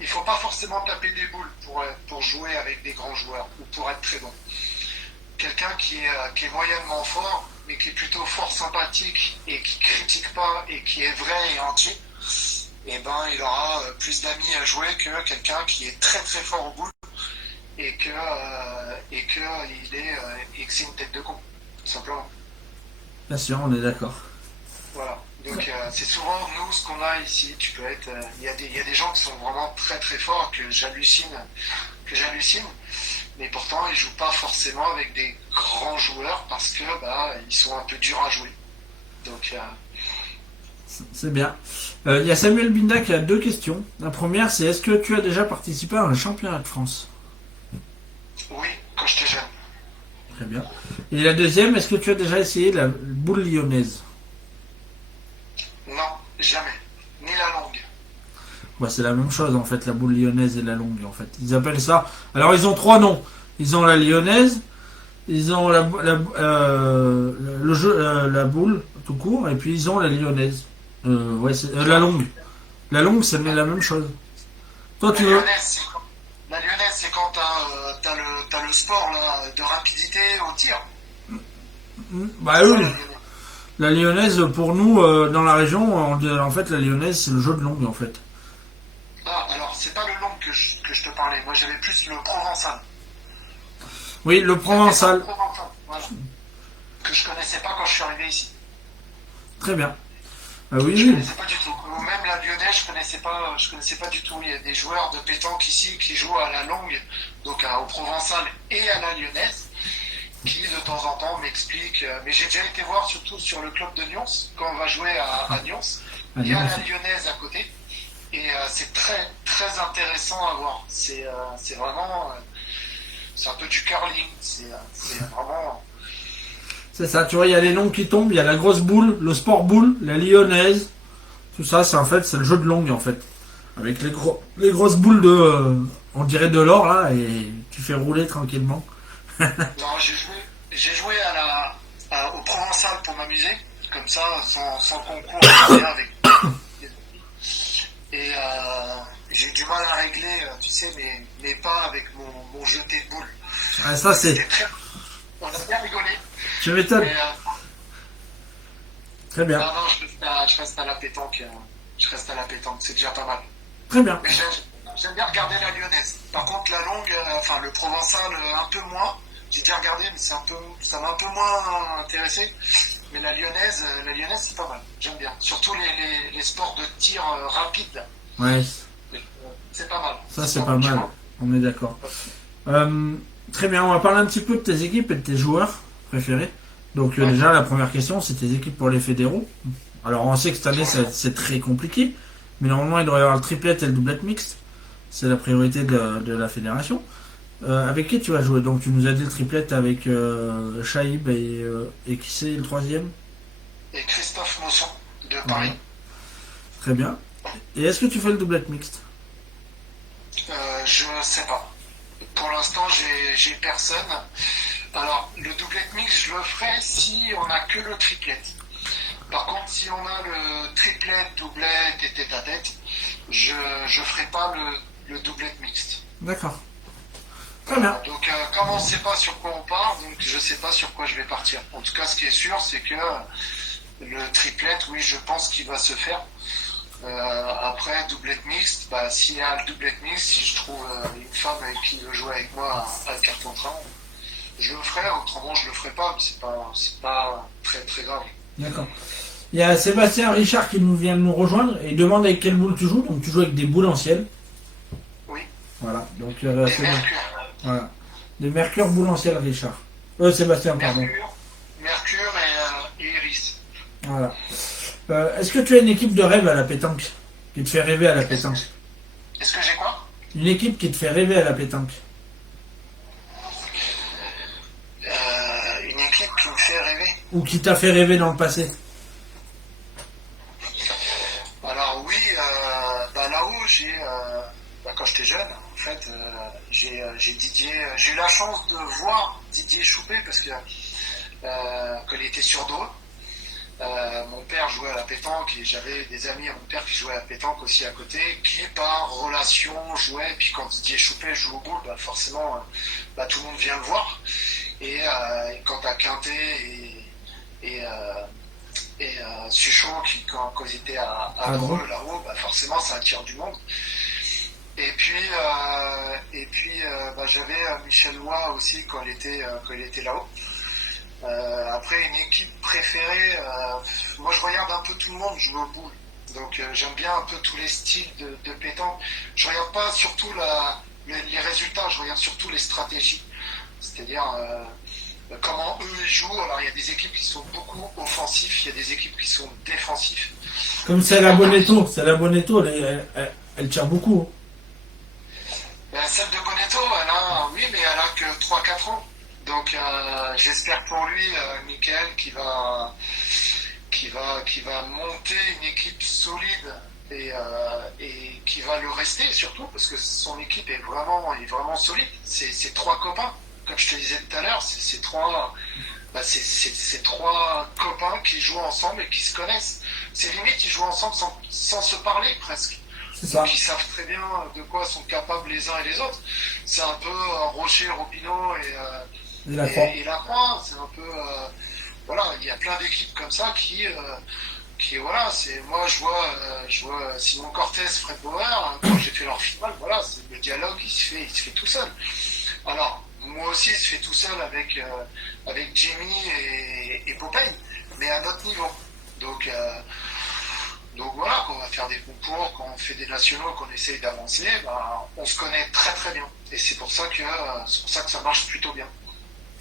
il faut pas forcément taper des boules pour jouer avec des grands joueurs ou pour être très bon. quelqu'un qui est moyennement fort, mais qui est plutôt fort sympathique et qui critique pas et qui est vrai et entier, et ben il aura plus d'amis à jouer que quelqu'un qui est très très fort au boule et que c'est une tête de con, tout simplement. Bien sûr, on est d'accord. Voilà. Donc c'est souvent nous ce qu'on a ici. Tu peux être, il y a des gens qui sont vraiment très très forts que j'hallucine, mais pourtant ils jouent pas forcément avec des grands joueurs parce que ils sont un peu durs à jouer. Donc C'est bien. Il y a Samuel Binda qui a 2 questions. La première, c'est est-ce que tu as déjà participé à un championnat de France? oui, quand j'étais jeune. Très bien. Et la deuxième, est-ce que tu as déjà essayé la boule lyonnaise? Non, jamais. Ni la longue. Bah, c'est la même chose en fait, la boule lyonnaise et la longue en fait. Ils appellent ça. Alors ils ont 3 noms. Ils ont la lyonnaise, ils ont le jeu, la boule tout court, et puis ils ont la lyonnaise. Ouais, la longue. La longue, c'est la même chose. Toi, tu veux. La lyonnaise, c'est quand t'as le sport là, de rapidité au tir. Bah oui. La lyonnaise, pour nous, dans la région, en fait, la lyonnaise, c'est le jeu de longue en fait. Ah, alors c'est pas le long que je te parlais. Moi, j'avais plus le provençal. Oui, le provençal. Voilà. Que je connaissais pas quand je suis arrivé ici. Très bien. Oui, je connaissais pas du tout. Ou même la lyonnaise, je connaissais pas du tout. Il y a des joueurs de pétanque ici qui jouent à la longue, donc au provençal et à la lyonnaise, qui de temps en temps m'expliquent. Mais j'ai déjà été voir surtout sur le club de Nyons, quand on va jouer à Nyons. Il y a la lyonnaise à côté. Et c'est très très intéressant à voir. C'est vraiment, c'est un peu du curling. C'est vraiment. C'est ça, tu vois, il y a les noms qui tombent, il y a la grosse boule, le sport boule, la lyonnaise, tout ça, c'est en fait, c'est le jeu de longue en fait. Avec les grosses boules on dirait de l'or là, et tu fais rouler tranquillement. Non, j'ai joué au Provençal pour m'amuser, comme ça, sans concours, avec. Et j'ai du mal à régler, tu sais, mes pas avec mon jeté de boule. Ah, ça c'est. On a bien rigolé. Je m'étonne. Très bien. Non, je reste à la pétanque. Je reste à la pétanque, c'est déjà pas mal. Très bien. Mais j'aime bien regarder la lyonnaise. Par contre, la longue, enfin le provençal, un peu moins. J'ai déjà regardé, mais ça m'a un peu moins intéressé. Mais la lyonnaise, c'est pas mal. J'aime bien. Surtout les sports de tir rapide. Ouais. C'est pas mal. Ça, c'est pas mal. On est d'accord. Très bien, on va parler un petit peu de tes équipes et de tes joueurs préférés. Donc déjà, la première question, c'est tes équipes pour les fédéraux. Alors on sait que cette année, c'est très compliqué. Mais normalement, il devrait y avoir le triplet et le doublet mixte. C'est la priorité de la fédération. Avec qui tu vas jouer? Donc tu nous as dit le triplet avec Chaïb et qui c'est le troisième? Et Christophe Mosson de Paris. Ouais. Très bien. Et est-ce que tu fais le doublet mixte? Je sais pas. Pour l'instant, j'ai personne. Alors, le doublet mixte, je le ferai si on n'a que le triplet. Par contre, si on a le triplet, doublet et tête à tête, je ferai pas le doublet mixte. D'accord. Très bien. Donc, comme on ne sait pas sur quoi on part, donc je sais pas sur quoi je vais partir. En tout cas, ce qui est sûr, c'est que le triplet, oui, je pense qu'il va se faire. Après, doublet mixte, s'il y a le doublet mixte, si je trouve une femme qui veut jouer avec moi à carton-train, je le ferai, autrement je le ferai pas, mais c'est pas très très grave. D'accord. Il y a Sébastien Richard qui vient de nous rejoindre et demande avec quelle boule tu joues. Donc tu joues avec des boules anciennes. Oui. Voilà. Donc des Mercure. Voilà. Des Mercure boules anciennes, Richard. Sébastien, pardon. Mercure et Iris. Voilà. Est-ce que tu as une équipe de rêve à la pétanque qui te fait rêver à la pétanque? Est-ce que j'ai quoi? Une équipe qui te fait rêver à la pétanque. Une équipe qui me fait rêver. Ou qui t'a fait rêver dans le passé? Alors oui, là-haut, quand j'étais jeune, en fait, j'ai eu la chance de voir Didier Choupé parce que quand il était sur Dreux. Mon père jouait à la pétanque et j'avais des amis à mon père qui jouaient à la pétanque aussi à côté, qui par relation jouaient. Et puis quand Didier Choupé joue au boule, forcément, tout le monde vient le voir. Et quand t'as Quintet et, Suchot quand ils étaient à Dreux là-haut, bah forcément ça attire du monde. Et puis j'avais Michel Lois aussi quand il était là-haut. Après une équipe préférée, moi je regarde un peu tout le monde jouer au boule. Donc j'aime bien un peu tous les styles de pétanque. Je regarde pas surtout les résultats, je regarde surtout les stratégies. C'est-à-dire comment eux ils jouent. Alors il y a des équipes qui sont beaucoup offensifs, il y a des équipes qui sont défensifs. Comme c'est la Bonetto, elle tire beaucoup. Celle de Bonetto, oui, mais elle a que 3-4 ans. Donc j'espère pour lui, Mickaël, qui va monter une équipe solide et qui va le rester surtout parce que son équipe est vraiment solide. C'est 3 copains, comme je te disais tout à l'heure, c'est 3 copains qui jouent ensemble et qui se connaissent. C'est limite ils jouent ensemble sans se parler presque. Donc ils savent très bien de quoi sont capables les uns et les autres. C'est un peu Rocher, Robineau et Lacroix. C'est un peu voilà, il y a plein d'équipes comme ça qui voilà, moi je vois Simon Cortez, Fred Bauer, quand j'ai fait leur finale, voilà, le dialogue il se fait tout seul. Alors moi aussi il se fait tout seul avec Jimmy et Popeye, mais à notre niveau. Donc voilà, quand on va faire des concours, quand on fait des nationaux, qu'on essaye d'avancer, on se connaît très très bien. Et c'est pour ça que ça marche plutôt bien.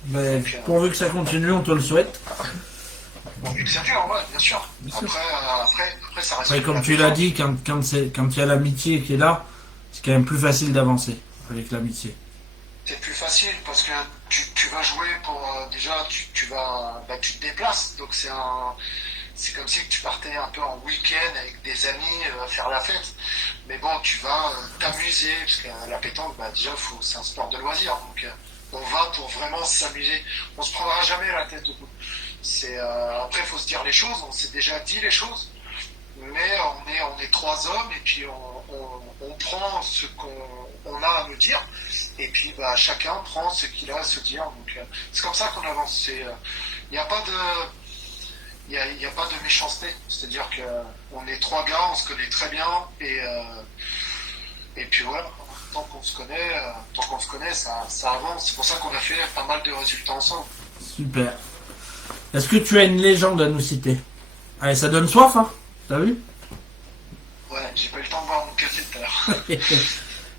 Mais pourvu que ça continue, on te le souhaite. Pourvu que ça dure, ouais, bien sûr. Après, ça reste. Après, comme tu l'as dit, quand il y a l'amitié qui est là, c'est quand même plus facile d'avancer avec l'amitié. C'est plus facile parce que tu vas jouer pour déjà tu te déplaces, donc c'est comme si tu partais un peu en week-end avec des amis faire la fête. Mais bon, tu vas t'amuser, parce que la pétanque, déjà, c'est un sport de loisir. Donc, on va pour vraiment s'amuser. On se prendra jamais la tête au bout. Après, il faut se dire les choses. On s'est déjà dit les choses. Mais on est 3 hommes et puis on prend ce qu'on a à nous dire. Et puis, chacun prend ce qu'il a à se dire. Donc, c'est comme ça qu'on avance. Il n'y a pas de... Il n'y a pas de méchanceté, c'est-à-dire qu'on est 3 gars, on se connaît très bien, et puis voilà, tant qu'on se connaît, ça avance. C'est pour ça qu'on a fait pas mal de résultats ensemble. Super. Est-ce que tu as une légende à nous citer? Allez, ça donne soif, hein? T'as vu? Ouais, j'ai pas eu le temps de boire mon café tout à l'heure.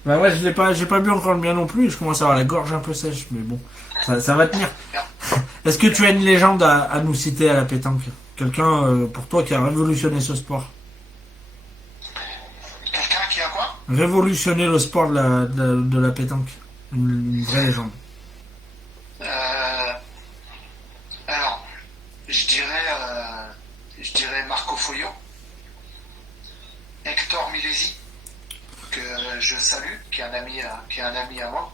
Ouais, j'ai pas bu encore le mien non plus, je commence à avoir la gorge un peu sèche, mais bon, ça va tenir. Est-ce que tu as une légende à nous citer à la pétanque? Quelqu'un pour toi qui a révolutionné ce sport? Quelqu'un qui a quoi? Révolutionner le sport de la pétanque. Une vraie légende. Alors, je dirais Marco Foglio, Hector Milesi, que je salue, qui est un ami à moi.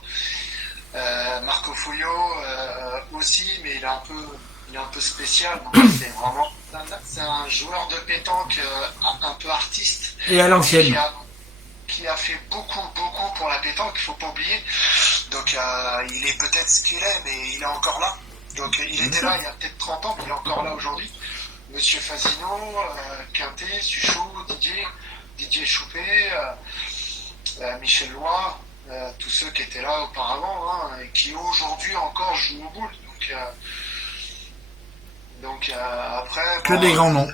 Marco Foglio aussi, mais il est un peu spécial. Donc c'est un joueur de pétanque un peu artiste. Et à l'ancienne. Qui a fait beaucoup pour la pétanque, il faut pas oublier. Donc il est peut-être ce qu'il est, mais il est encore là. Donc il était là il y a peut-être 30 ans, mais il est encore là aujourd'hui. Monsieur Fasino, Quintet, Suchot, Didier Choupé, Michel Lois, tous ceux qui étaient là auparavant, et qui aujourd'hui encore jouent au boule. Donc après... Que des grands noms.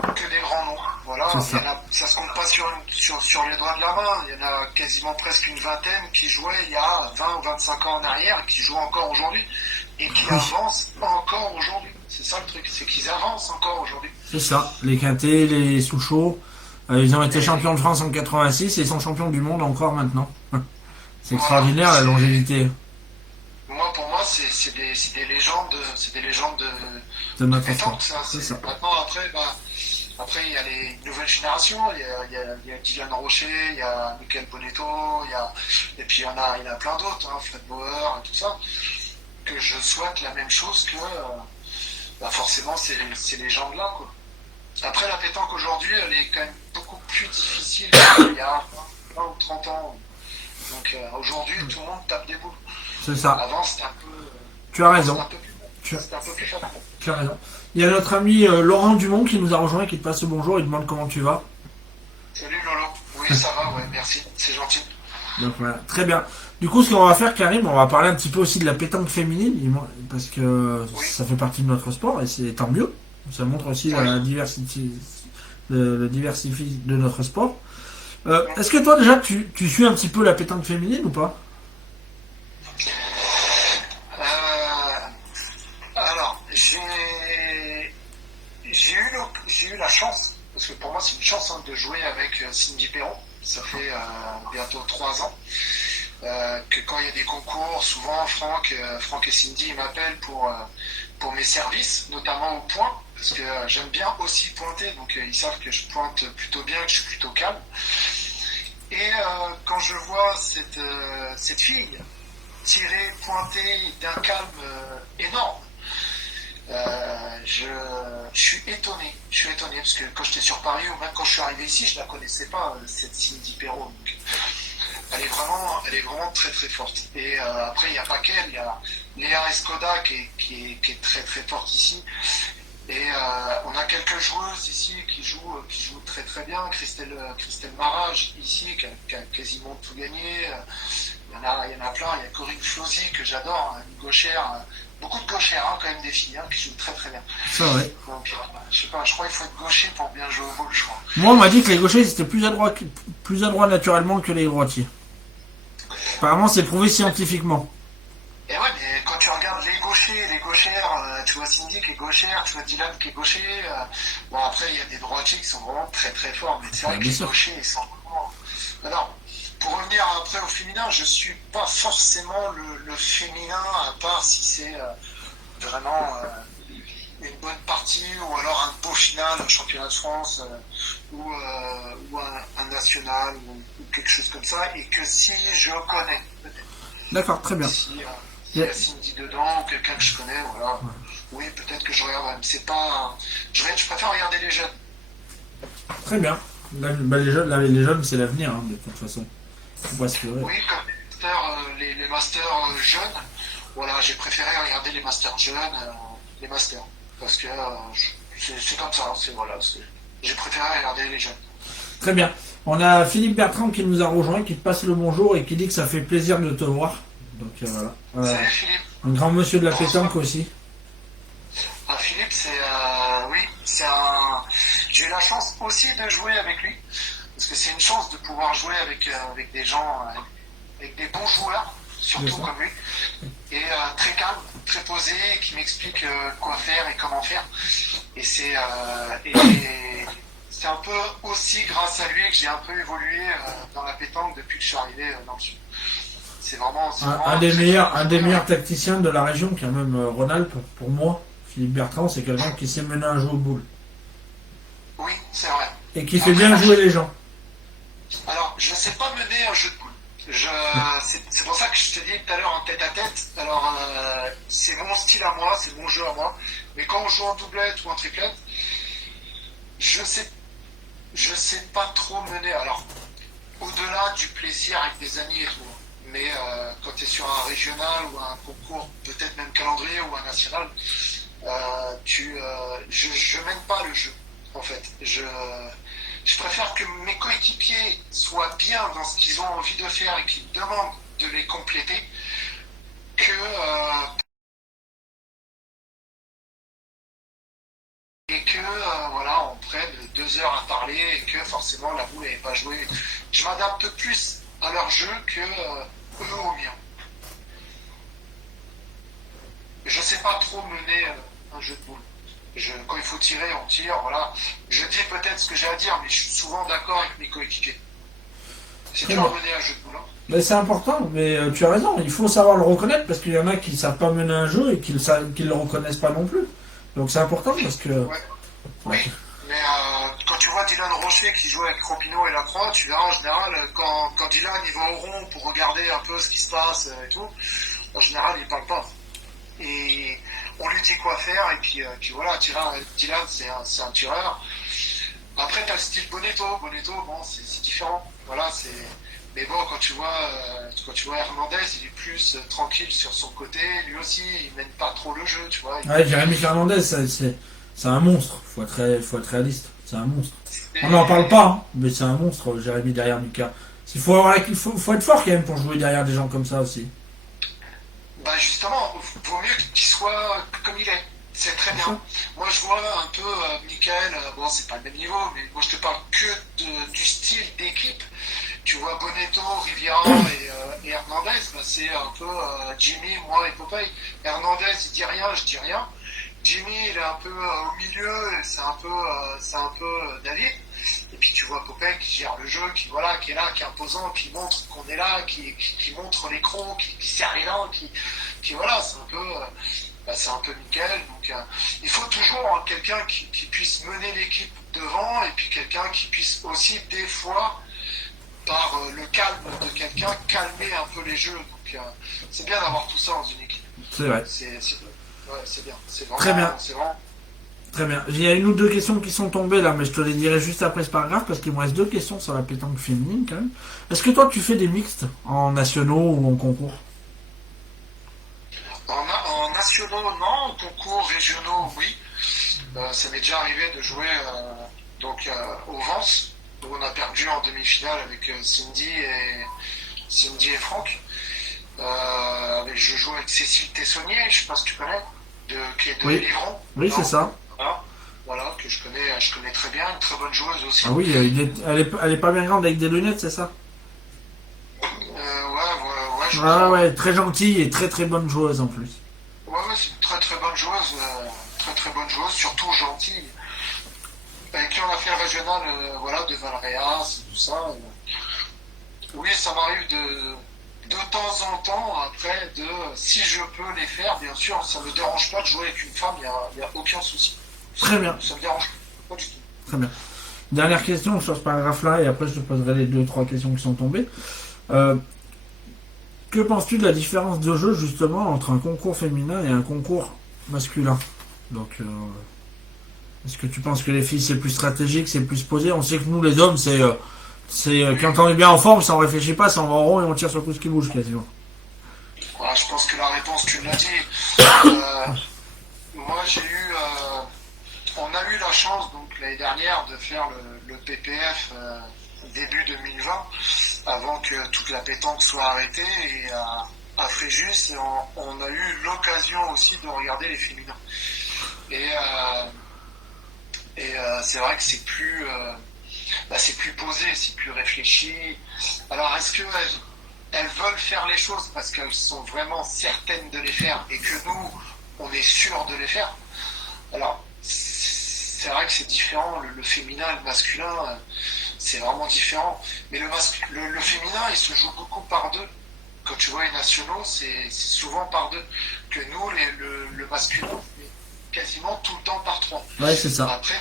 Que des grands noms, voilà. Ça se compte pas sur les doigts de la main. Il y en a quasiment presque une vingtaine qui jouaient il y a 20 ou 25 ans en arrière et qui jouent encore aujourd'hui. Et qui avancent encore aujourd'hui. C'est ça le truc, c'est qu'ils avancent encore aujourd'hui. C'est ça, les Quintet, les Souchot, ils ont été champions de France en 86 et ils sont champions du monde encore maintenant. C'est extraordinaire la longévité. Pour moi, c'est des légendes, de notre pétanque, sport. C'est ça. Maintenant, après, il y a les nouvelles générations. Il y a Kylian Rocher, il y a Mickaël Bonetto, et puis il y en a plein d'autres, Fred Bauer, et tout ça. Que je souhaite la même chose que forcément ces légendes-là, quoi. Après, la pétanque aujourd'hui, elle est quand même beaucoup plus difficile qu'il y a 20 ou 30 ans. Donc aujourd'hui, tout le monde tape des boules. C'est ça. Avant, c'était un peu... Tu as raison. C'était un peu plus facile. Tu as raison. Il y a notre ami Laurent Dumont qui nous a rejoint, qui te passe le bonjour, il demande comment tu vas. Salut Lolo. Oui, ça va, ouais, merci. C'est gentil. Donc voilà, très bien. Du coup, ce qu'on va faire, Karim, on va parler un petit peu aussi de la pétanque féminine, parce que ça fait partie de notre sport, et c'est tant mieux. Ça montre aussi la diversité, le diversité de notre sport. Est-ce que toi, déjà, tu suis un petit peu la pétanque féminine ou pas? Alors, j'ai eu la chance, parce que pour moi c'est une chance de jouer avec Cindy Perron. Ça fait bientôt 3 ans que quand il y a des concours, souvent Franck et Cindy m'appellent pour mes services, notamment au point, parce que j'aime bien aussi pointer, donc ils savent que je pointe plutôt bien, que je suis plutôt calme. Et quand je vois cette fille tirer, pointer d'un calme énorme, je suis étonné. Parce que quand j'étais sur Paris ou même quand je suis arrivé ici, je la connaissais pas, cette Cindy Perron. Donc, elle est vraiment très très forte. Et après, il n'y a pas qu'elle, il y a Léa Escoda qui est très très forte ici. Et on a quelques joueuses ici qui jouent très très bien. Christelle Marage ici qui a quasiment tout gagné. Il y en a plein. Il y a Corinne Flosy que j'adore, une gauchère. Beaucoup de gauchères, quand même, des filles qui jouent très très bien. Ça, ouais. Donc, je sais pas, je crois qu'il faut être gaucher pour bien jouer au ball, je crois. Moi, on m'a dit que les gauchers étaient plus adroits naturellement que les droitiers. Apparemment, c'est prouvé scientifiquement. Et ouais, mais quand tu regardes les gauchers, les gauchères, tu vois Cindy qui est gauchère, tu vois Dylan qui est gaucher. Bon, après, il y a des droitiers qui sont vraiment très très forts, mais c'est vrai que les gauchers, ils sont vraiment. Alors, pour revenir après au féminin, je suis pas forcément le féminin, à part si c'est vraiment une bonne partie, ou alors un beau final, un championnat de France, ou un national, ou quelque chose comme ça, et que si je connais, peut-être. D'accord, très bien. Si il y a Cindy dedans, ou quelqu'un que je connais, voilà. Ouais. Oui, peut-être que je regarde, mais c'est pas. Je préfère regarder les jeunes. Très bien. Les jeunes, c'est l'avenir, de toute façon. Oui, comme les masters jeunes, voilà, j'ai préféré regarder les masters jeunes, les masters. Parce que c'est comme ça, j'ai préféré regarder les jeunes. Très bien. On a Philippe Bertrand qui nous a rejoint, qui te passe le bonjour et qui dit que ça fait plaisir de te voir. Donc voilà. Salut Philippe. Un grand monsieur de la pétanque aussi. Ah, Philippe, j'ai eu la chance aussi de jouer avec lui. Parce que c'est une chance de pouvoir jouer avec des gens, avec des bons joueurs, surtout comme lui. Et très calme, très posé, qui m'explique quoi faire et comment faire. Et c'est un peu aussi grâce à lui que j'ai un peu évolué dans la pétanque depuis que je suis arrivé dans le sud. C'est vraiment un des meilleurs tacticiens de la région, qui est même Rhône-Alpes, pour moi. Philippe Bertrand, c'est quelqu'un qui sait mener un jeu au boule. Oui, c'est vrai. Et qui fait bien jouer les gens. Alors, je ne sais pas mener un jeu de boule. C'est pour ça que je te dis tout à l'heure en tête à tête. Alors, c'est mon style à moi, c'est mon jeu à moi. Mais quand on joue en doublette ou en triplette, je sais pas trop mener. Alors, au-delà du plaisir avec des amis et tout. Mais quand tu es sur un régional ou un concours, peut-être même calendrier ou un national, je mène pas le jeu, en fait. Je préfère que mes coéquipiers soient bien dans ce qu'ils ont envie de faire et qu'ils me demandent de les compléter, que voilà, on prenne 2 heures à parler et que forcément la boule n'est pas jouée. Je m'adapte plus à leur jeu que eux au mien. Je sais pas trop mener un jeu de boule. Quand il faut tirer, on tire, voilà. Je dis peut-être ce que j'ai à dire, mais je suis souvent d'accord avec mes coéquipiers. C'est dur à mener un jeu de boule. Mais c'est important, mais tu as raison, il faut savoir le reconnaître, parce qu'il y en a qui ne savent pas mener un jeu et qui ne le reconnaissent pas non plus. Donc c'est important parce que... Ouais. Oui, mais quand tu vois Dylan Rocher qui joue avec Ropino et Lacroix, tu verras en général, quand Dylan il va au rond pour regarder un peu ce qui se passe et tout, en général il parle pas. Et on lui dit quoi faire, et puis voilà, Dylan c'est un tireur. Après t'as le style Bonetto, bon c'est différent, voilà, Mais bon, quand tu vois Hernandez, il est plus tranquille sur son côté. Lui aussi, il mène pas trop le jeu, tu vois. Ouais, Jérémy Fernandez, c'est un monstre. Faut être réaliste. C'est un monstre. On n'en parle Et, pas, hein, mais c'est un monstre, Jérémy derrière Mika. Faut être fort quand même pour jouer derrière des gens comme ça aussi. bah justement, vaut mieux qu'il soit comme il est. C'est très C'est bien. ça. Moi, je vois un peu Michael, bon, c'est pas le même niveau, mais moi, je te parle que du style d'équipe. Tu vois Bonetto, Riviera et Hernandez, bah, c'est un peu Jimmy, moi et Popeye. Hernandez, il dit rien, je dis rien. Jimmy, il est un peu au milieu, et c'est un peu David. Et puis tu vois Popeye qui gère le jeu, qui est là, qui est imposant, qui montre qu'on est là, qui montre l'écran, qui serre les dents, voilà, c'est un peu nickel. Donc il faut toujours quelqu'un qui puisse mener l'équipe devant et puis quelqu'un qui puisse aussi des fois par le calme de quelqu'un calmer un peu les jeux. Donc c'est bien d'avoir tout ça dans une équipe. C'est vrai. Ouais, c'est bien. Très bien. C'est vraiment. Très bien. Il y a une ou deux questions qui sont tombées là, mais je te les dirai juste après ce paragraphe parce qu'il me reste deux questions sur la pétanque féminine quand même. Est-ce que toi tu fais des mixtes en nationaux ou en concours? En nationaux, non. En concours régionaux, oui. Ça m'est déjà arrivé de jouer au Vence, où on a perdu en demi-finale avec Cindy et Franck. Je joue avec Cécile Tessonnier, je sais pas si tu connais, qui est de Oui. Livron. Oui, c'est Non. ça. Voilà, que je connais très bien, une très bonne joueuse aussi. Ah oui, elle est pas bien grande avec des lunettes, c'est ça? Ouais, je Ah crois. ouais, très gentille et très très bonne joueuse en plus. Ouais, c'est une très très bonne joueuse, très bonne joueuse, surtout gentille. Avec qui on a fait le régional, de Valréas, tout ça. Oui, ça m'arrive de temps en temps, après, si je peux les faire, bien sûr, ça me dérange pas de jouer avec une femme, il y a aucun souci. Très bien, Ça me dérange pas du tout. très bien. Dernière question sur ce paragraphe-là et après je te poserai les deux trois questions qui sont tombées. Euh, que penses-tu de la différence de jeu justement entre un concours féminin et un concours masculin? Donc, est-ce que tu penses que les filles c'est plus stratégique, c'est plus posé? On sait que nous les hommes quand on est bien en forme, ça on réfléchit pas, ça on va en rond et on tire sur tout ce qui bouge quasiment. Voilà, je pense que la réponse, tu l'as dit. Euh, Moi, on a eu la chance donc l'année dernière de faire le PPF début 2020, avant que toute la pétanque soit arrêtée et à Fréjus, et on a eu l'occasion aussi de regarder les féminins. Et, c'est vrai que c'est plus posé, c'est plus réfléchi. Alors, est-ce que elles veulent faire les choses parce qu'elles sont vraiment certaines de les faire et que nous, on est sûr de les faire? Alors, c'est vrai que c'est différent, le féminin et le masculin, c'est vraiment différent. Mais le féminin, il se joue beaucoup par deux. Quand tu vois les nationaux, c'est souvent par deux. Que nous, le masculin, c'est quasiment tout le temps par trois. Ouais, c'est ça. Après,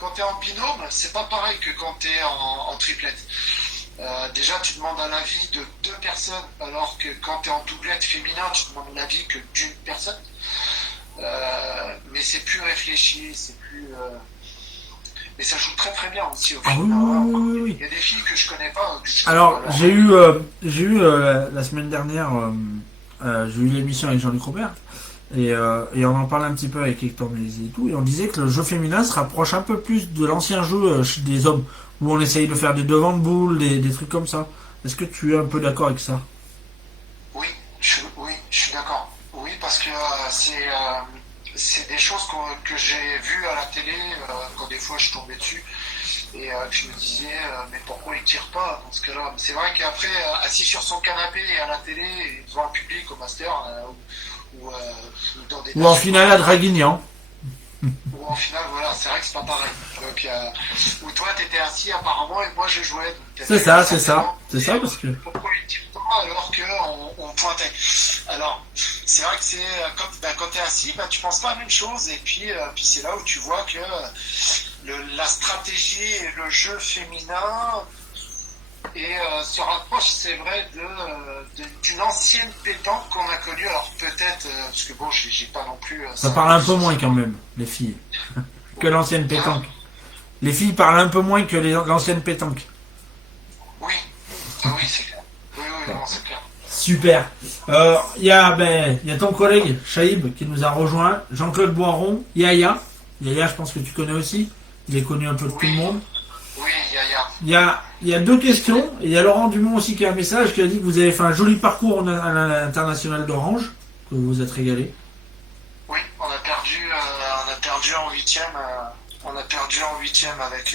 quand tu es en binôme, c'est pas pareil que quand tu es en triplette. Déjà, tu demandes un avis de deux personnes, alors que quand tu es en doublette féminin, tu demandes l'avis que d'une personne. Mais c'est plus réfléchi, mais ça joue très très bien aussi au Ah oui, féminin. oui, oui, oui. Il y a des filles que je connais pas. Alors, j'ai eu la semaine dernière, j'ai eu l'émission avec Jean-Luc Robert, et on en parlait un petit peu avec Hector Mélisée et tout, et on disait que le jeu féminin se rapproche un peu plus de l'ancien jeu des hommes, où on essaye de faire des devants de boules, des trucs comme ça. Est-ce que tu es un peu d'accord avec ça? Oui, oui, je suis d'accord. Oui, parce que c'est des choses que j'ai vues à la télé quand des fois je tombais dessus et que je me disais mais pourquoi il tire pas dans ce cas-là? C'est vrai qu'après assis sur son canapé et à la télé et devant le public au master ou dans des Ou en finale à Draguignan. ou en finale, voilà, c'est vrai que c'est pas pareil. Donc, où toi t'étais assis apparemment et moi je jouais. Donc, C'est ça, c'est ça. C'est ça parce que... pourquoi il tire pas alors qu'on pointait? Alors, c'est vrai que quand t'es assis, tu penses pas à la même chose et puis c'est là où tu vois que la stratégie et le jeu féminin se rapproche, c'est vrai, d'une ancienne pétanque qu'on a connue. Alors peut-être, parce que bon, j'ai pas non plus. Ça parle un peu moins quand même, les filles, que l'ancienne pétanque. Les filles parlent un peu moins que l'ancienne pétanque. Oui, Ah oui, c'est clair. Oui, oui, non, c'est clair. Super. Il y a ton collègue Shaib qui nous a rejoint, Jean-Claude Boiron, Yaya. Yaya, je pense que tu connais aussi. Il est connu un peu de tout le Oui, monde. oui, Yaya. Il y a deux questions. Et il y a Laurent Dumont aussi qui a un message qui a dit que vous avez fait un joli parcours à l'international d'Orange, que vous vous êtes régalé. Oui, on a perdu en huitième. On a perdu en huitième avec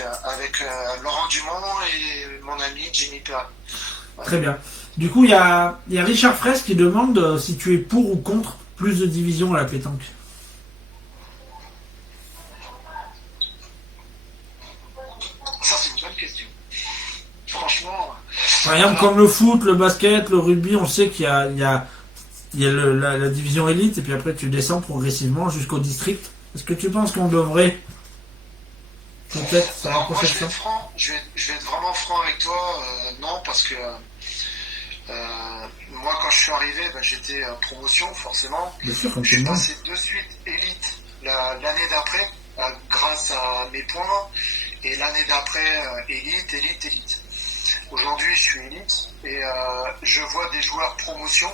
Laurent Dumont et mon ami Jimmy Perret. Ouais. Très bien. Du coup, il y a Richard Fraisse qui demande si tu es pour ou contre plus de divisions à la pétanque. Ça, c'est une bonne question. Franchement. Par exemple, comme le foot, le basket, le rugby, on sait qu'il y a la division élite et puis après tu descends progressivement jusqu'au district. Est-ce que tu penses qu'on devrait peut-être se Alors, moi, rapprocher je de vais ça? être franc. Je vais être vraiment franc avec toi. Non, parce que moi, quand je suis arrivé, j'étais promotion, forcément. Bien sûr, comme Je tout le suis monde. passé de suite élite l'année d'après, grâce à mes points. Et l'année d'après, élite. Aujourd'hui, je suis élite et je vois des joueurs promotion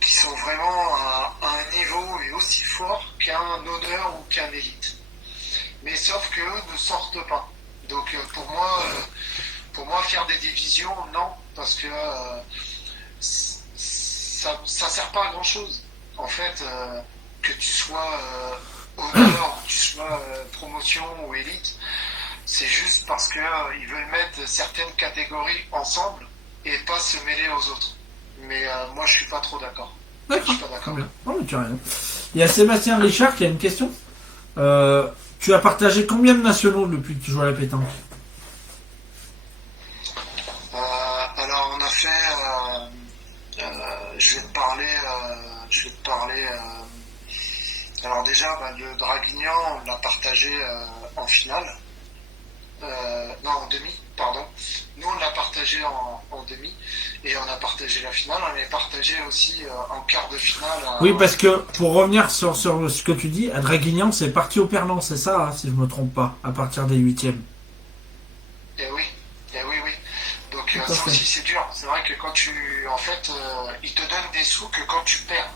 qui sont vraiment à un niveau et aussi fort qu'un honneur ou qu'un élite. Mais sauf qu'eux ne sortent pas. Donc pour moi, faire des divisions, non, parce que ça sert pas à grand chose. En fait, que tu sois honneur, ou que tu sois promotion ou élite, c'est juste parce que ils veulent mettre certaines catégories ensemble et pas se mêler aux autres. Mais moi, je suis pas trop d'accord. Je D'accord. suis pas Très d'accord. bien. Non, mais tu as raison. Il y a Sébastien Richard qui a une question. Tu as partagé combien de nationaux depuis que tu joues à la pétanque? Alors, on a fait. Je vais te parler. Alors déjà, le Draguignan, on l'a partagé en finale. Non, en demi, pardon. Nous, on l'a partagé en demi et on a partagé la finale. On l'a partagé aussi en quart de finale. Oui, parce que pour revenir sur ce que tu dis, à Draguignan, c'est parti au Perlan, c'est ça, hein, si je me trompe pas, à partir des huitièmes. Eh oui, eh oui, oui. Donc Tout à ça fait. aussi c'est dur. C'est vrai que quand en fait, ils te donnent des sous que quand tu perds.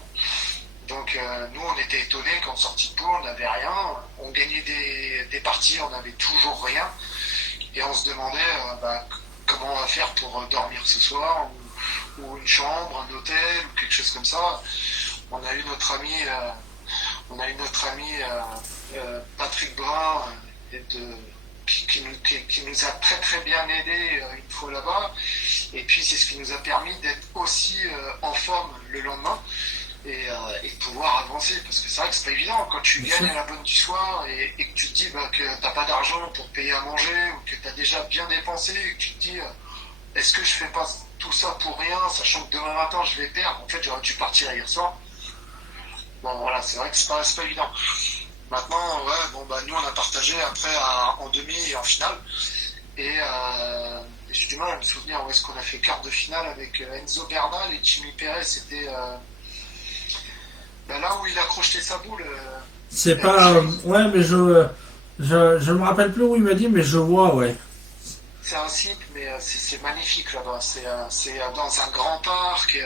Donc nous, on était étonnés qu'en sortie de poule, on n'avait rien. On gagnait des parties, on n'avait toujours rien. Et on se demandait comment on va faire pour dormir ce soir, ou une chambre, un hôtel, ou quelque chose comme ça. On a eu notre ami, Patrick Brun, qui nous a très très bien aidé une fois là-bas. Et puis c'est ce qui nous a permis d'être aussi en forme le lendemain. Et de pouvoir avancer, parce que c'est vrai que c'est pas évident quand tu gagnes à la bonne du soir et que tu te dis que t'as pas d'argent pour payer à manger ou que t'as déjà bien dépensé et que tu te dis est-ce que je fais pas tout ça pour rien, sachant que demain matin je vais perdre. En fait, j'aurais dû partir hier soir. Bon voilà, c'est vrai que c'est pas évident. Maintenant, nous on a partagé après en demi et en finale. Et j'ai du mal à me souvenir où est-ce qu'on a fait quart de finale avec Enzo Bernal et Jimmy Perret. C'était là où il a crocheté sa boule. C'est pas. Ouais, mais je me rappelle plus où il m'a dit, mais je vois, ouais. C'est un site, mais c'est magnifique là-bas. C'est dans un grand parc.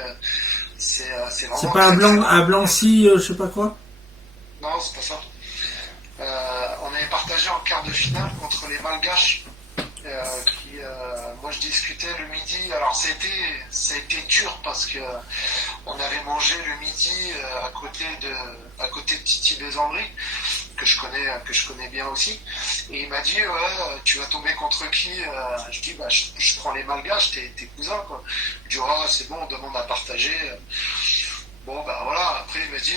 C'est vraiment. C'est pas à Blancy, je sais pas quoi. Non, c'est pas ça. On avait partagé en quart de finale contre les Malgaches. Moi je discutais le midi. Alors ça a été dur parce que on avait mangé le midi à côté de Titi Besandry, que je connais bien aussi. Et il m'a dit ouais, tu vas tomber contre qui? Je dis je prends les Malgaches, tes cousins quoi. Je dis c'est bon, on demande à partager. Bon voilà. Après il m'a dit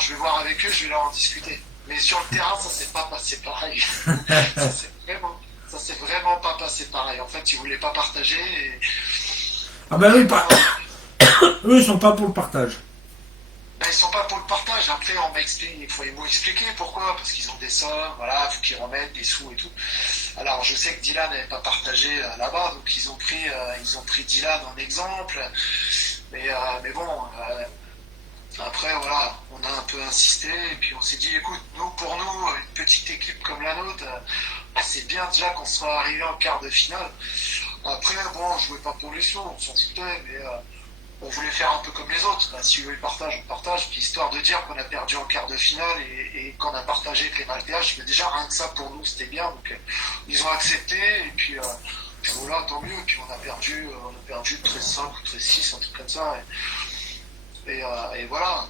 je vais voir avec eux, je vais leur en discuter. Mais sur le terrain ça s'est pas passé pareil. Ça s'est vraiment pas passé pareil. En fait, ils voulaient pas partager. Ah ben oui, eux ils sont pas pour le partage. Ils sont pas pour le partage. Après, ils m'ont expliqué pourquoi. Parce qu'ils ont des sommes, voilà, faut qu'ils remettent des sous et tout. Alors, je sais que Dylan n'avait pas partagé là-bas, donc ils ont pris Dylan en exemple. Mais bon, après, voilà, on a un peu insisté et puis on s'est dit, écoute, pour nous, une petite équipe comme la nôtre, c'est bien déjà qu'on soit arrivé en quart de finale. Après, bon, on jouait pas pour les sous, on s'en foutait, mais on voulait faire un peu comme les autres. Bah, si eux ils partagent, on partage. Puis histoire de dire qu'on a perdu en quart de finale et qu'on a partagé avec les Malgaches, mais déjà rien que ça pour nous c'était bien. Donc ils ont accepté et puis voilà, tant mieux. Et puis on a perdu 13-5 ou 13-6, un truc comme ça. Et voilà,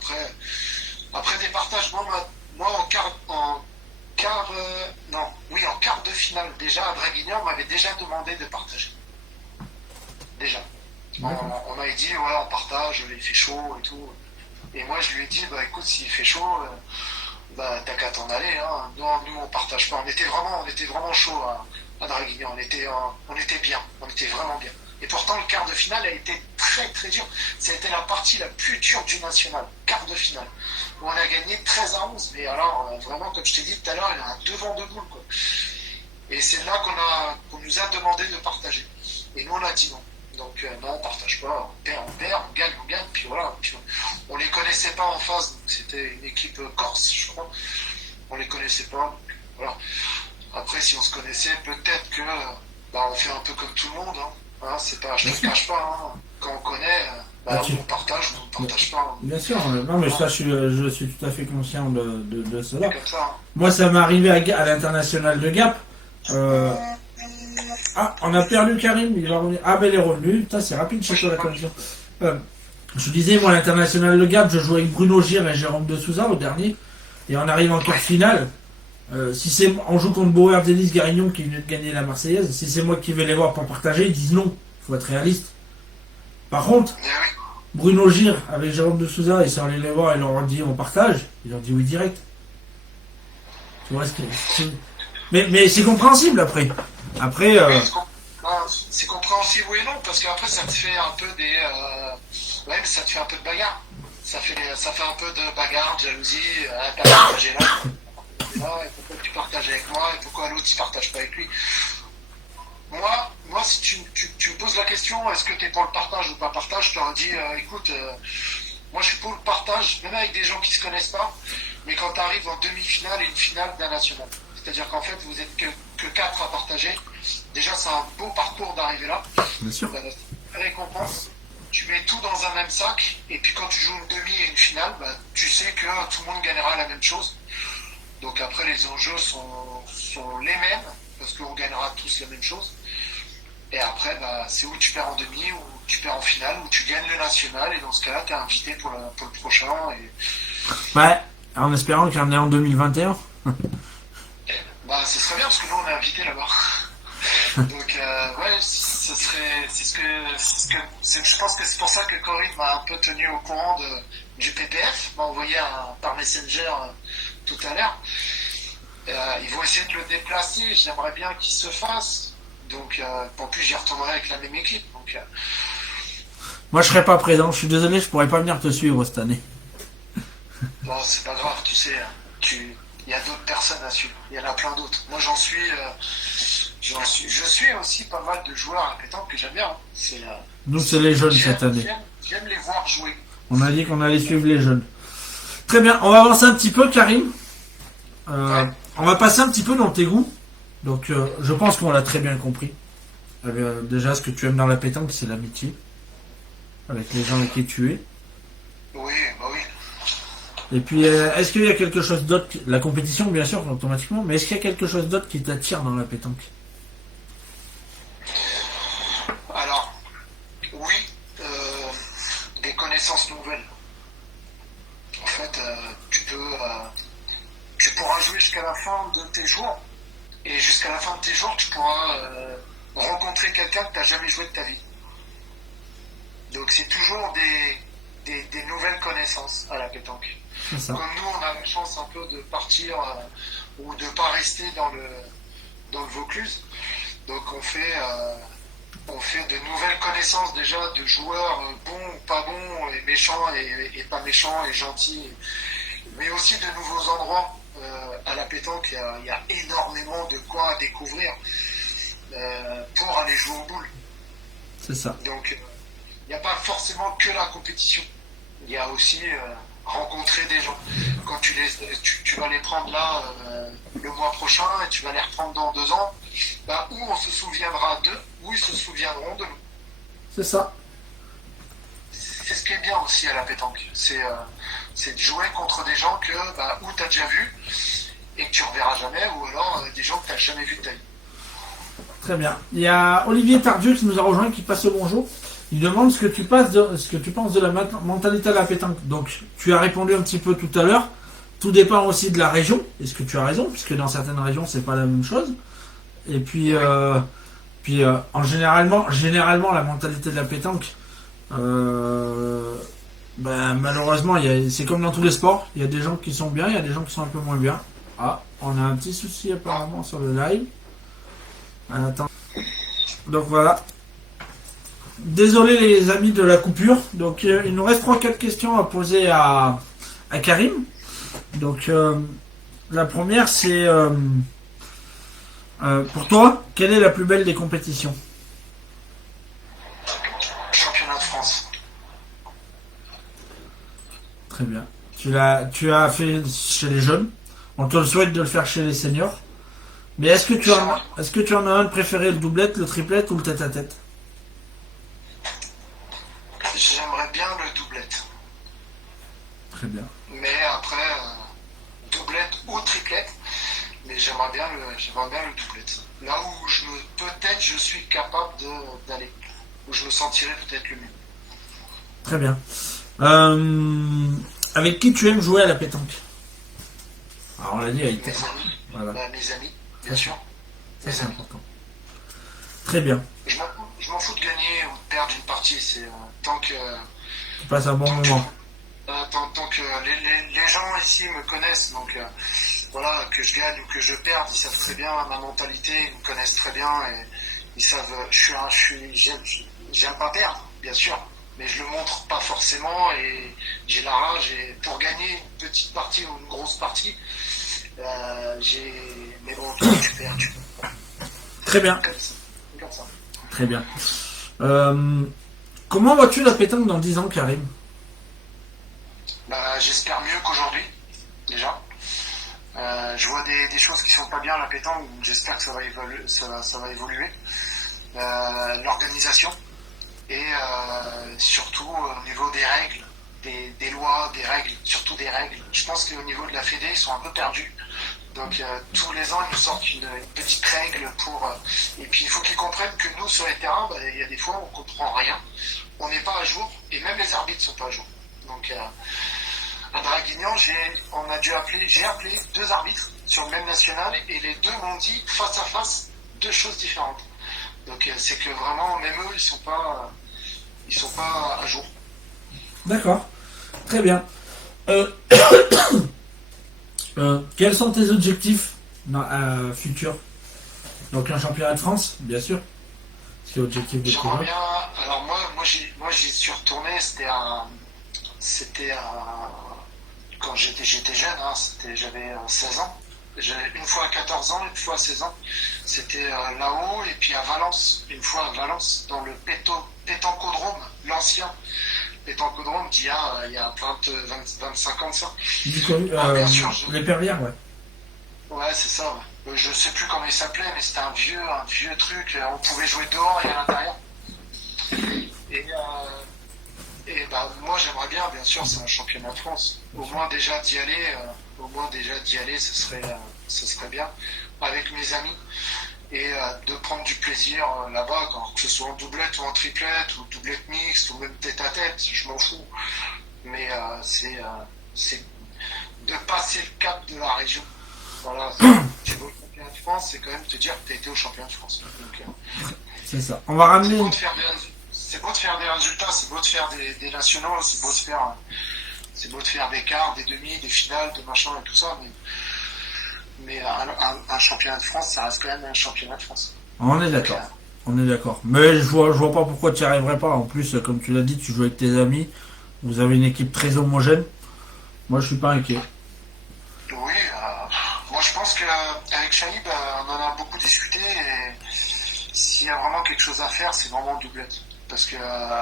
après des partages, moi en quart de finale, déjà à Draguignan, on m'avait déjà demandé de partager. Déjà. On m'avait dit, ouais, on partage, il fait chaud et tout. Et moi, je lui ai dit, bah écoute, s'il fait chaud, bah t'as qu'à t'en aller. Hein. Nous, on partage pas. On était vraiment chaud à Draguignan. On était bien. On était vraiment bien. Et pourtant, le quart de finale a été très très dur. Ça a été la partie la plus dure du national. Quart de finale. Où on a gagné 13-11. Mais alors, vraiment, comme je t'ai dit tout à l'heure, il y a un devant de boule, quoi. Et c'est là qu'on nous a demandé de partager. Et nous, on a dit non. Donc non, on partage pas, on perd, on gagne, puis voilà. Puis on les connaissait pas en face, donc c'était une équipe corse, je crois. On les connaissait pas, donc, voilà. Après, si on se connaissait, peut-être que on fait un peu comme tout le monde. Hein, c'est pas, je ne te cache pas. Hein. Quand on connaît, on partage, ou on ne partage pas. Hein. Bien sûr, non mais ça, je suis tout à fait conscient de cela. Comme ça, hein. Moi, ça m'est arrivé à l'international de Gap. On a perdu Karim, il va revenir. Ah, ben il est revenu. Putain, c'est rapide chez toi la connexion. Je disais, moi, l'international de Gap, je jouais avec Bruno Gire et Jérôme de Souza au dernier. Et on arrive en quart finale. Si on joue contre Bauer Denis Garignon qui vient de gagner la Marseillaise, si c'est moi qui vais les voir pour partager, ils disent non. Il faut être réaliste. Par contre, Bruno Gire avec Jérôme de Souza, ils sont allés les voir et leur ont dit on partage. Ils leur ont dit oui direct. Tu vois ce que mais c'est compréhensible après. Après. C'est compréhensible, oui et non, parce qu'après ça te fait un peu mais ça te fait un peu de bagarre. Ça fait un peu de bagarre, de jalousie, t'as partagé là. Et pourquoi tu partages avec moi et pourquoi l'autre il partage pas avec lui. Moi si tu me poses la question, est-ce que tu es pour le partage ou pas partage, je te dis, écoute, moi je suis pour le partage, même avec des gens qui se connaissent pas, mais quand tu arrives en demi-finale et une finale d'un national. C'est-à-dire qu'en fait, vous êtes que 4 à partager. Déjà, c'est un beau parcours d'arriver là. Bien sûr. Récompense. Tu mets tout dans un même sac. Et puis, quand tu joues une demi et une finale, tu sais que tout le monde gagnera la même chose. Donc, après, les enjeux sont les mêmes. Parce qu'on gagnera tous la même chose. Et après, c'est où tu perds en demi, ou tu perds en finale, ou tu gagnes le national. Et dans ce cas-là, tu es invité pour le prochain. Ouais, en espérant qu'il y en ait en 2021. Ce serait bien parce que nous on est invités là-bas. Donc je pense que c'est pour ça que Corinne m'a un peu tenu au courant du PPF, m'a envoyé par Messenger tout à l'heure. Ils vont essayer de le déplacer, j'aimerais bien qu'il se fasse. Donc en plus j'y retournerai avec la même équipe. Donc, moi je serai pas présent, je suis désolé, je pourrais pas venir te suivre cette année. Bon, c'est pas grave, tu sais, il y a d'autres personnes à suivre. Il y en a plein d'autres. Moi, je suis aussi pas mal de joueurs à pétanque que j'aime bien. Nous, c'est les jeunes cette année. J'aime les voir jouer. On a dit qu'on allait suivre les jeunes. Très bien, on va avancer un petit peu, Karim. Ouais. On va passer un petit peu dans tes goûts. Donc, je pense qu'on l'a très bien compris. Déjà, ce que tu aimes dans la pétanque, c'est l'amitié. Avec les gens avec qui tu es. Oui, oui. Et puis, est-ce qu'il y a quelque chose d'autre, la compétition bien sûr, automatiquement, mais est-ce qu'il y a quelque chose d'autre qui t'attire dans la pétanque? Alors, oui, des connaissances nouvelles. En fait, tu pourras jouer jusqu'à la fin de tes jours, et jusqu'à la fin de tes jours, tu pourras rencontrer quelqu'un que tu n'as jamais joué de ta vie. Donc c'est toujours des nouvelles connaissances à la pétanque. C'est ça. Comme nous, on a la chance un peu de partir ou de ne pas rester dans le Vaucluse. Donc on fait de nouvelles connaissances déjà de joueurs bons ou pas bons, et méchants et pas méchants, et gentils. Mais aussi de nouveaux endroits à la pétanque. Il y a énormément de quoi à découvrir pour aller jouer aux boules. C'est ça. Donc il n'y a pas forcément que la compétition. Il y a aussi rencontrer des gens. Quand tu vas les prendre là le mois prochain et tu vas les reprendre dans 2 ans, bah, ou on se souviendra d'eux, ou ils se souviendront de nous. C'est ça. C'est ce qui est bien aussi à la pétanque. C'est de jouer contre des gens que bah, ou tu as déjà vu et que tu reverras jamais, ou alors des gens que tu n'as jamais vu de ta vie. Très bien. Il y a Olivier Tardieu qui nous a rejoint, qui passe le bonjour. Il demande ce que tu penses de la mentalité de la pétanque. Donc, tu as répondu un petit peu tout à l'heure. Tout dépend aussi de la région. Est-ce que tu as raison, puisque dans certaines régions, c'est pas la même chose. Et puis, généralement, la mentalité de la pétanque, malheureusement, c'est comme dans tous les sports. Il y a des gens qui sont bien, il y a des gens qui sont un peu moins bien. Ah, on a un petit souci apparemment sur le live. Attends. Donc voilà. Désolé les amis de la coupure. Donc il nous reste 3-4 questions à poser à Karim. Donc la première c'est pour toi, quelle est la plus belle des compétitions? Championnat de France. Très bien. Tu as fait chez les jeunes. On te le souhaite de le faire chez les seniors. Mais est-ce que tu en as un de préféré, le doublette, le triplette ou le tête-à-tête? J'aimerais bien le doublette. Très bien. Mais après, doublette ou triplette, mais j'aimerais bien le doublette. Là où peut-être je suis capable d'aller, où je me sentirais peut-être le mieux. Très bien. Avec qui tu aimes jouer à la pétanque? Alors on l'a dit avec mes amis. Voilà. Mes amis, bien sûr. Ça c'est important. Très bien. Je m'en fous de gagner ou de perdre une partie. C'est tant que Tu passes un bon moment. tant que les gens ici me connaissent, donc voilà, que je gagne ou que je perde, ils savent très bien ma mentalité, ils me connaissent très bien et ils savent. J'aime pas perdre, bien sûr, mais je le montre pas forcément et j'ai la rage et pour gagner une petite partie ou une grosse partie, mais bon, tu perds. Très bien. Comme ça. Très bien. Comment vois-tu la pétanque dans 10 ans, Karim? J'espère mieux qu'aujourd'hui, déjà. Je vois des choses qui sont pas bien à la pétanque, donc j'espère que ça va évoluer. L'organisation et surtout au niveau des règles, des lois, des règles, surtout des règles. Je pense qu'au niveau de la Fédé, ils sont un peu perdus. Donc tous les ans, ils nous sortent une petite règle pour... et puis il faut qu'ils comprennent que nous, sur les terrains, il y a des fois, on comprend rien. On n'est pas à jour, et même les arbitres sont pas à jour. Donc à Draguignan, j'ai appelé 2 arbitres sur le même national, et les 2 m'ont dit face à face 2 choses différentes. Donc c'est que vraiment, même eux, ils sont pas à jour. D'accord. Très bien. Quels sont tes objectifs futurs? Donc un championnat de France, bien sûr. C'est l'objectif de J'aimerais bien. Alors moi j'y suis retourné. C'était quand j'étais jeune. Hein, j'avais 16 ans. Une fois à 14 ans, une fois à 16 ans. C'était là-haut et puis à Valence. Une fois à Valence dans le pétancodrome, l'ancien pétancodrome d'il y a 25 ans de ça. Bien sûr, les Perrières, ouais. Ouais, c'est ça. Ouais. Je sais plus comment il s'appelait, mais c'était un vieux truc. On pouvait jouer dehors et à l'intérieur. Et moi, j'aimerais bien sûr, c'est un championnat de France. Au moins déjà d'y aller, ce serait bien avec mes amis et de prendre du plaisir là-bas, que ce soit en doublette ou en triplette ou doublette mixte ou même tête à tête, je m'en fous. Mais c'est de passer le cap de la région. Voilà, tu vas au championnat de France, c'est quand même te dire que tu as été au championnat de France. Donc, c'est ça. On va ramener. C'est beau de faire des résultats, c'est beau de faire des nationaux, c'est beau de faire des quarts, des demi, des finales, de machin et tout ça, mais un championnat de France, ça reste quand même un championnat de France. On est d'accord. On est d'accord. Mais je vois pas pourquoi tu n'y arriverais pas. En plus, comme tu l'as dit, tu joues avec tes amis. Vous avez une équipe très homogène. Moi, je suis pas inquiet. Oui, moi je pense qu'avec Chaïb, on en a beaucoup discuté et s'il y a vraiment quelque chose à faire, c'est vraiment doublette. Parce que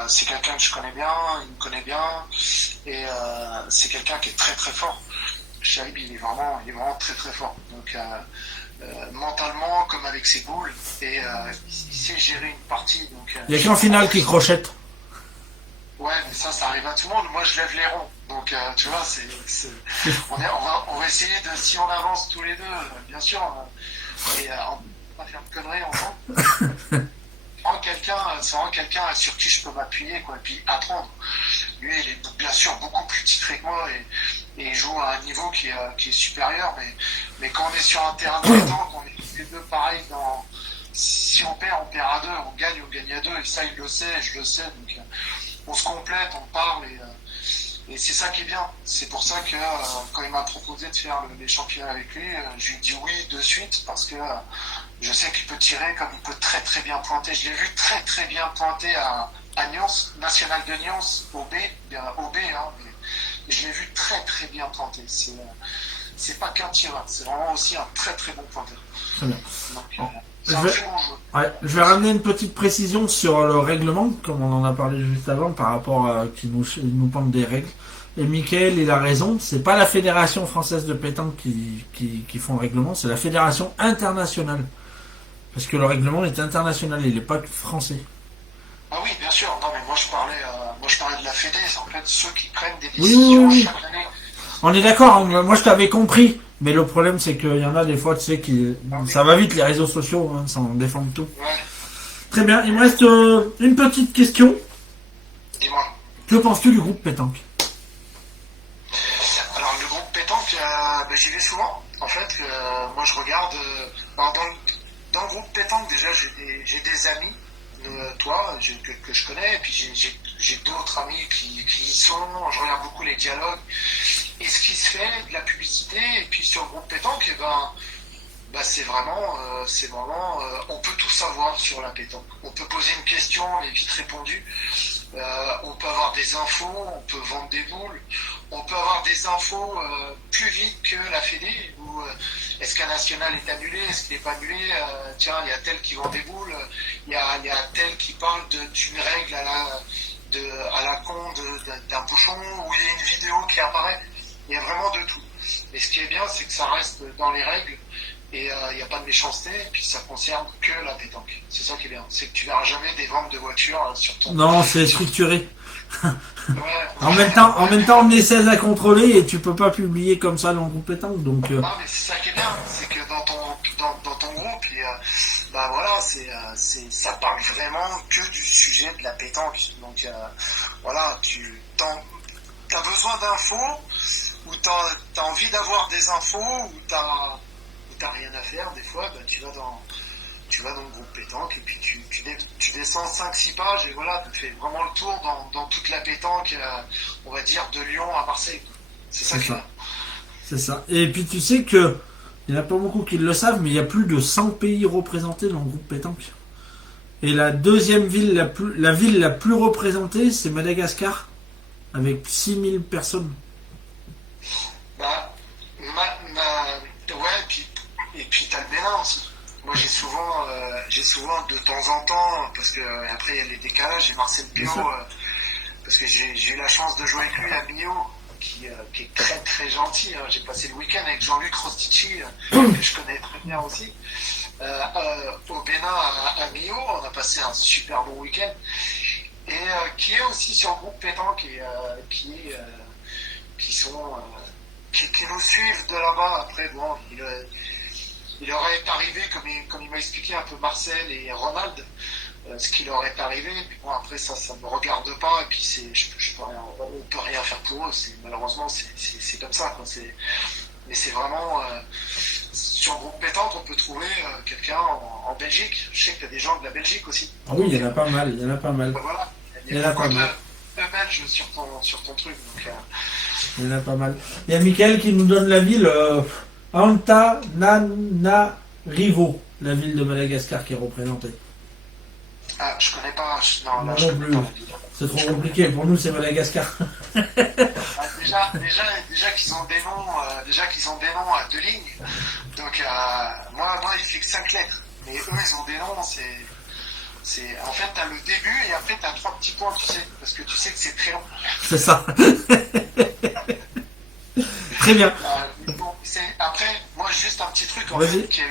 c'est quelqu'un que je connais bien, il me connaît bien, Et c'est quelqu'un qui est très très fort. Shaib, il est vraiment très très fort. Donc mentalement, comme avec ses boules, et il sait gérer une partie. Donc, il y a qu'en finale qui crochette. Ouais, mais ça arrive à tout le monde. Moi, je lève les ronds. Donc, tu vois, on va essayer de, si on avance tous les deux, bien sûr, et on va pas faire de conneries ensemble. C'est vraiment quelqu'un sur qui je peux m'appuyer, quoi, et puis apprendre. Lui, il est bien sûr beaucoup plus titré que moi, et il joue à un niveau qui est supérieur, mais quand on est sur un terrain de pétanque, on est tous les deux pareils si on perd à deux, on gagne à deux, et ça, il le sait, je le sais, donc on se complète, on parle, et c'est ça qui est bien. C'est pour ça que quand il m'a proposé de faire les championnats avec lui, je lui ai dit oui de suite, parce que je sais qu'il peut tirer, comme il peut très très bien pointer. Je l'ai vu très très bien pointer à Nyons, National de Nyons, au B, hein, mais je l'ai vu très très bien pointer. C'est pas qu'un tireur, c'est vraiment aussi un très très bon pointeur. Très bien. Donc, c'est un très bon jeu. Ouais, je vais ramener une petite précision sur le règlement, comme on en a parlé juste avant, par rapport à qui nous parle des règles. Et Mickaël, il a raison, c'est pas la Fédération française de pétanque qui font le règlement, c'est la Fédération internationale. Parce que le règlement est international, il n'est pas français. Ah oui, bien sûr. Non, mais moi je parlais de la Fédé, c'est en fait ceux qui prennent des décisions chaque année. On est d'accord, hein, moi je t'avais compris. Mais le problème, c'est qu'il y en a des fois, tu sais, ça va vite, les réseaux sociaux, hein, ça en défend tout. Ouais. Très bien, il me reste une petite question. Dis-moi. Que penses-tu du groupe pétanque? Alors, le groupe pétanque, j'y vais souvent. En fait, moi je regarde. Dans le groupe pétanque, déjà, j'ai des amis, toi, que je connais, et puis j'ai d'autres amis qui y sont. Je regarde beaucoup les dialogues. Et ce qui se fait, de la publicité, et puis sur le groupe pétanque, c'est vraiment, on peut tout savoir sur la pétanque. On peut poser une question, elle est vite répondue. On peut avoir des infos, on peut vendre des boules, on peut avoir des infos plus vite que la Fédé. Est-ce qu'un national est annulé, est-ce qu'il n'est pas annulé, tiens, il y a tel qui vend des boules, il y a tel qui parle d'une règle à la con d'un bouchon, ou il y a une vidéo qui apparaît. Il y a vraiment de tout. Et ce qui est bien, c'est que ça reste dans les règles, et il n'y a pas de méchanceté, et puis ça concerne que la pétanque. C'est ça qui est bien. C'est que tu verras jamais des ventes de voitures sur ton... Non, c'est structuré. Ouais. En même temps, on est 16 à contrôler, et tu peux pas publier comme ça dans le groupe pétanque, donc... Non, mais c'est ça qui est bien. C'est que dans ton groupe, voilà, ça parle vraiment que du sujet de la pétanque. Donc, voilà, t'as besoin d'infos, ou t'as envie d'avoir des infos, ou t'as rien à faire, des fois, tu vas dans le groupe pétanque, et puis tu descends 5-6 pages, et voilà, tu fais vraiment le tour dans toute la pétanque, on va dire, de Lyon à Marseille. C'est ça. C'est ça. Et puis tu sais que, il n'y en a pas beaucoup qui le savent, mais il y a plus de 100 pays représentés dans le groupe pétanque. Et la deuxième ville, la ville la plus représentée, c'est Madagascar, avec 6000 personnes. Ouais, et puis t'as le Bénin aussi. Moi j'ai souvent de temps en temps, parce que après il y a les décalages, j'ai Marcel Bio, parce que j'ai eu la chance de jouer avec lui à Millau, qui est très très gentil. Hein. J'ai passé le week-end avec Jean-Luc Rostici, que je connais très bien aussi. Au Bénin à Millau, on a passé un super bon week-end. Et qui est aussi sur le groupe pétanque, et qui nous suivent de là-bas. Après, bon, il aurait arrivé, comme il m'a expliqué un peu Marcel et Ronald, ce qui leur est arrivé. Mais bon, après, ça ne me regarde pas, et puis on peut rien faire pour eux. Malheureusement, c'est comme ça, quoi. Mais c'est vraiment... sur le groupe pétanque, on peut trouver quelqu'un en Belgique. Je sais qu'il y a des gens de la Belgique aussi. Ah oui, il y en a pas mal, Voilà. Il y a beaucoup de Belges sur ton truc. Donc, il y en a pas mal. Il y a Mickaël qui nous donne la ville Antananarivo, la ville de Madagascar qui est représentée. Ah, je connais pas. Non, je connais pas. C'est trop compliqué. Pour nous, c'est Madagascar. Déjà qu'ils ont des noms à 2 lignes. Donc moi il fait que 5 lettres. Mais eux ils ont des noms, en fait t'as le début et après t'as 3 petits points, tu sais, parce que tu sais que c'est très long. C'est ça. Très bien. Bon, après, moi, juste un petit truc, en Vas-y. fait,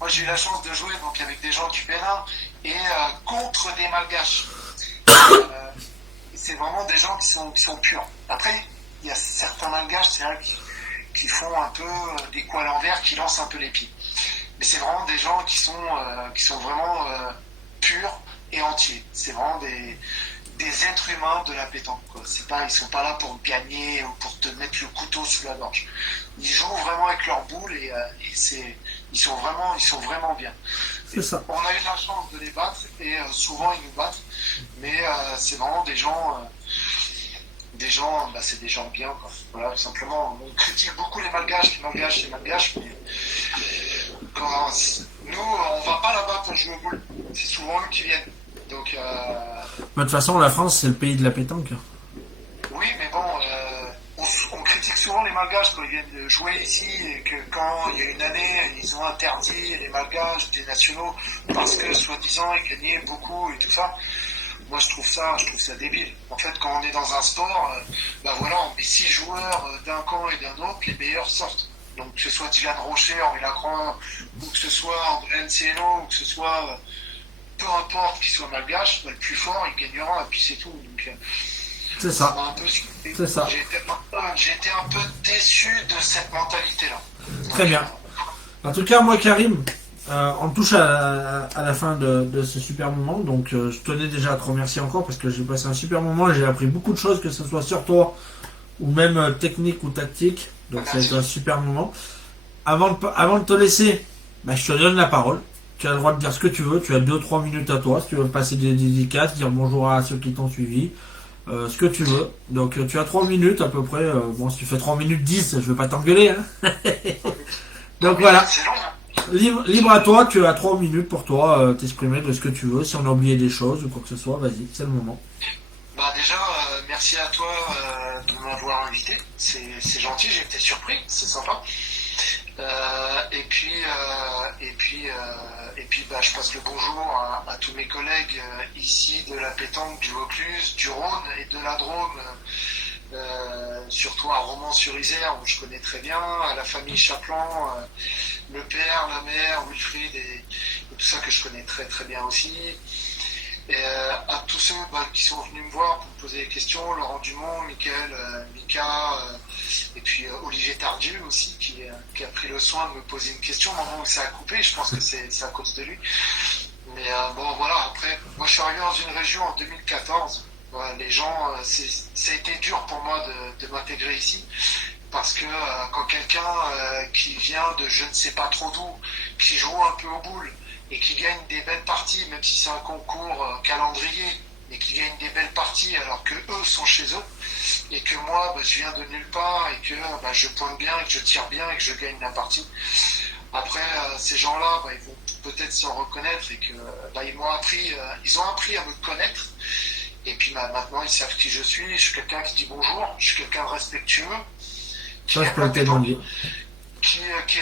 moi, j'ai eu la chance de jouer donc, avec des gens du Bénin et contre des Malgaches. Euh, c'est vraiment des gens qui sont purs. Après, il y a certains Malgaches, c'est vrai, qui font un peu des coups à l'envers, qui lancent un peu les pieds. Mais c'est vraiment des gens qui sont vraiment purs et entiers. C'est vraiment des êtres humains de la pétanque, quoi. C'est pas, ils sont pas là pour gagner ou pour te mettre le couteau sous la gorge. Ils jouent vraiment avec leur boule et ils sont vraiment bien. C'est ça. On a eu la chance de les battre et souvent ils nous battent, mais c'est vraiment c'est des gens bien, quoi. Voilà, tout simplement. On critique beaucoup les Malgaches, mais quand, nous, on va pas là-bas pour jouer au boule. C'est souvent eux qui viennent. Donc, De toute façon, la France, c'est le pays de la pétanque. oui, mais bon, on critique souvent les Malgaches quand ils viennent jouer ici et que quand il y a une année, ils ont interdit les Malgaches des nationaux parce que, soi-disant, ils gagnaient beaucoup et tout ça. Moi, je trouve ça débile. En fait, quand on est dans un sport, voilà, on met 6 joueurs d'un camp et d'un autre, les meilleurs sortent. Donc, que ce soit Dylan Rocher, Henri Lacroix, ou que ce soit André Cielo, ou que ce soit, peu importe qu'il soit malgache, le plus fort, il gagnera, et puis c'est tout. Donc, C'est ça. m'a un peu C'est ça. J'ai été un peu déçu de cette mentalité-là. Très bien. En tout cas, moi, Karim, on touche à la fin de ce super moment. Donc, je tenais déjà à te remercier encore parce que j'ai passé un super moment et j'ai appris beaucoup de choses, que ce soit sur toi ou même technique ou tactique. Donc, ça a été un super moment. Avant de te laisser, je te donne la parole. Tu as le droit de dire ce que tu veux. Tu as 2-3 minutes à toi. Si tu veux passer des dédicaces, dire bonjour à ceux qui t'ont suivi. Ce que tu veux. Donc, tu as 3 minutes à peu près. Bon, si tu fais 3 minutes 10, je vais pas t'engueuler. Hein. Donc, voilà. C'est long, hein. Libre à toi, tu as 3 minutes pour toi t'exprimer de ce que tu veux. Si on a oublié des choses ou quoi que ce soit, vas-y, c'est le moment. Déjà, merci à toi de m'avoir invité. C'est gentil, j'ai été surpris, c'est sympa. Je passe le bonjour à tous mes collègues ici de la pétanque du Vaucluse, du Rhône et de la Drôme, surtout à Romans-sur-Isère où je connais très bien, à la famille Chaplan, le père, la mère, Wilfried et tout ça que je connais très très bien aussi. Et à tous ceux qui sont venus me voir pour me poser des questions, Laurent Dumont, Mickaël, Mika, et puis Olivier Tardieu aussi, qui a pris le soin de me poser une question au moment où ça a coupé, je pense que c'est à cause de lui. Mais voilà, après, moi je suis arrivé dans une région en 2014, voilà, les gens, ça a été dur pour moi de m'intégrer ici, parce que quand quelqu'un qui vient de je ne sais pas trop d'où, qui joue un peu au boule, et qui gagne des belles parties, même si c'est un concours calendrier, mais qui gagne des belles parties alors que eux sont chez eux, et que moi, je viens de nulle part, et que je pointe bien, et que je tire bien, et que je gagne la partie. Après, ces gens-là, ils vont peut-être s'en reconnaître, et que ils ont appris à me connaître, et puis maintenant, ils savent qui je suis quelqu'un qui dit bonjour, je suis quelqu'un de respectueux, qui est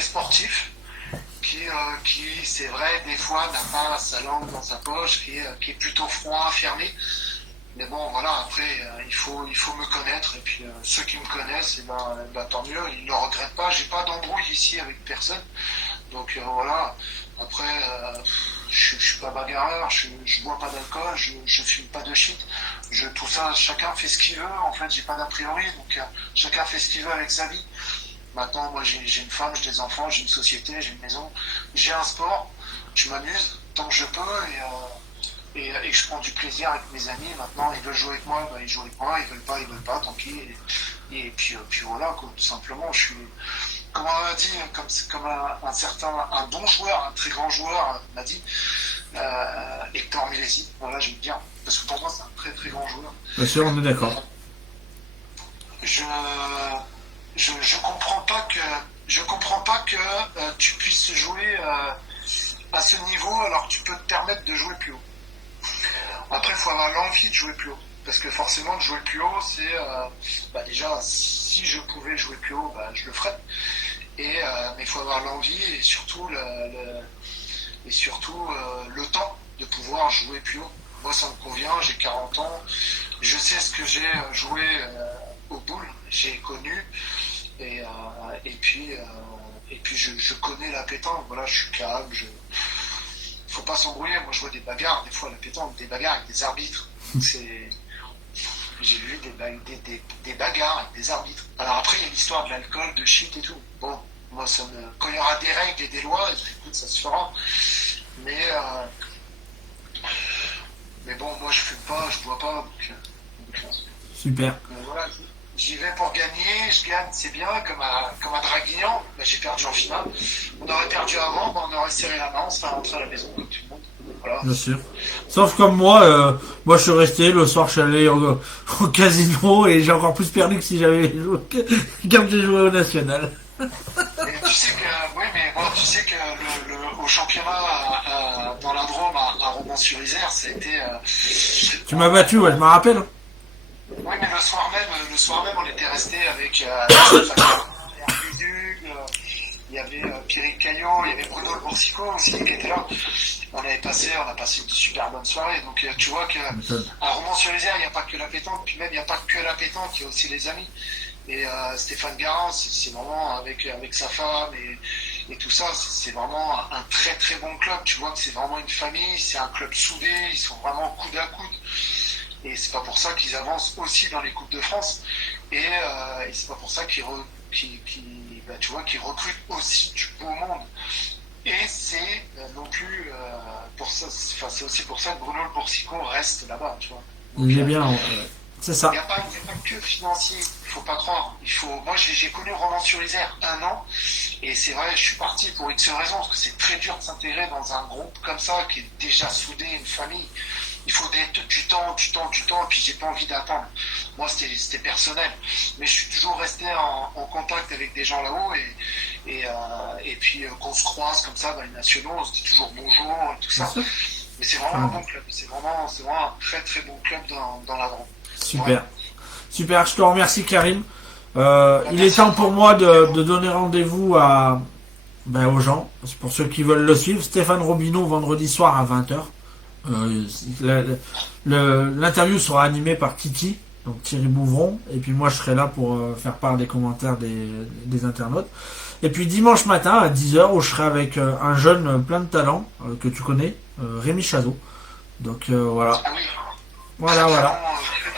sportif, qui c'est vrai, des fois n'a pas sa langue dans sa poche, qui est plutôt froid, fermé. Mais bon, voilà, après, il faut me connaître. Et puis, ceux qui me connaissent, tant mieux, ils ne le regrettent pas. J'ai pas d'embrouille ici avec personne. Donc, voilà. Après, je suis pas bagarreur, je bois pas d'alcool, je fume pas de shit. Tout ça, chacun fait ce qu'il veut. En fait, j'ai pas d'a priori. Donc, chacun fait ce qu'il veut avec sa vie. Maintenant, moi, j'ai une femme, j'ai des enfants, j'ai une société, j'ai une maison, j'ai un sport, je m'amuse tant que je peux et je prends du plaisir avec mes amis. Maintenant, ils veulent jouer avec moi, ils jouent avec moi, ils veulent pas, tant pis. Et puis voilà, quoi, tout simplement, je suis, comme on m'a dit, comme un bon joueur, un très grand joueur m'a dit, Hector Millesi, voilà, je vais te dire, parce que pour moi, c'est un très très grand joueur. Bien sûr, on est d'accord. Je comprends pas que tu puisses jouer à ce niveau alors que tu peux te permettre de jouer plus haut. Après, il faut avoir l'envie de jouer plus haut. Parce que forcément, de jouer plus haut, c'est déjà, si je pouvais jouer plus haut, je le ferais. Mais il faut avoir l'envie et surtout le temps de pouvoir jouer plus haut. Moi, ça me convient, j'ai 40 ans, je sais ce que j'ai joué au j'ai connu. Et puis je connais la pétanque. Voilà, je suis calme. Faut pas s'embrouiller. Moi, je vois des bagarres des fois à la pétanque, des bagarres avec des arbitres. J'ai vu des bagarres avec des arbitres. Alors après, il y a l'histoire de l'alcool, de shit et tout. Bon, moi, quand il y aura des règles et des lois, écoute, ça se fera. Mais bon, moi, je fume pas, je bois pas. Super. Voilà, j'y vais pour gagner, je gagne, c'est bien, comme un Draguignan. Bah, j'ai perdu en finale. On aurait perdu avant, bah, on aurait serré la main, on serait rentré à la maison comme tout le monde. Voilà. Bien sûr. Sauf comme moi, moi je suis resté, le soir je suis allé au casino et j'ai encore plus perdu que si j'avais joué, quand j'ai joué au national. Et tu sais que, oui, mais bon, tu sais que au championnat dans la Drôme à Romans-sur-Isère, c'était. Tu m'as battu, ouais, je me rappelle. Oui, mais le soir même, on était resté avec Hervé Dugue, il y avait Pierrick Caillot, il y avait Bruno Boursico aussi qui était là. On a passé une super bonne soirée. Donc tu vois qu'à Romans-sur-Isère, il n'y a pas que la pétanque, puis même il n'y a pas que la pétanque, il y a aussi les amis. Et Stéphane Garand, c'est vraiment avec sa femme et tout ça, c'est vraiment un très très bon club. Tu vois que c'est vraiment une famille, c'est un club soudé, ils sont vraiment coude à coude. Et c'est pas pour ça qu'ils avancent aussi dans les Coupes de France. Et c'est pas pour ça qu'ils recrutent aussi du beau monde. Et c'est non plus pour ça, c'est aussi pour ça que Bruno Le Boursico reste là-bas, tu vois. Donc, il est bien, c'est ça. Il n'y a pas que financier, il faut pas croire. Moi, j'ai connu Romans-sur-Isère 1 an, et c'est vrai, je suis parti pour X raisons, parce que c'est très dur de s'intégrer dans un groupe comme ça, qui est déjà soudé, une famille. Il faut du temps, et puis j'ai pas envie d'attendre. Moi, c'était personnel. Mais je suis toujours resté en contact avec des gens là-haut, et puis qu'on se croise comme ça dans les nationaux, on se dit toujours bonjour et tout ça. Mais c'est vraiment un bon club. C'est vraiment un très très bon club dans la Drôme. Super. Ouais. Super, je te remercie Karim. Il est temps pour moi de donner rendez-vous aux gens, pour ceux qui veulent le suivre. Stéphane Robineau, vendredi soir à 20h. L'interview sera animée par Titi, donc Thierry Bouvron, et puis moi je serai là pour faire part des commentaires des internautes. Et puis dimanche matin à 10h où je serai avec un jeune plein de talent que tu connais, Rémi Chazot. Donc voilà. Ah oui. Voilà.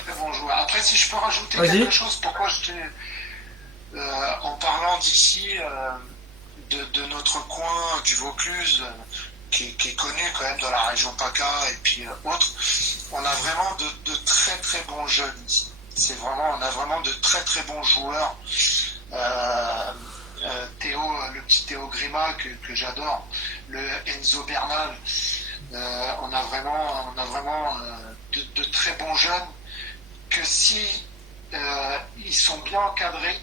Très bon joueur. Après, si je peux rajouter quelque chose, pourquoi en parlant d'ici, de notre coin, du Vaucluse, qui est connu quand même dans la région PACA et puis autres, on a vraiment de très très bons jeunes ici. On a vraiment de très très bons joueurs. Le petit Théo Grima que j'adore, le Enzo Bernal. On a vraiment de très bons jeunes que si ils sont bien encadrés,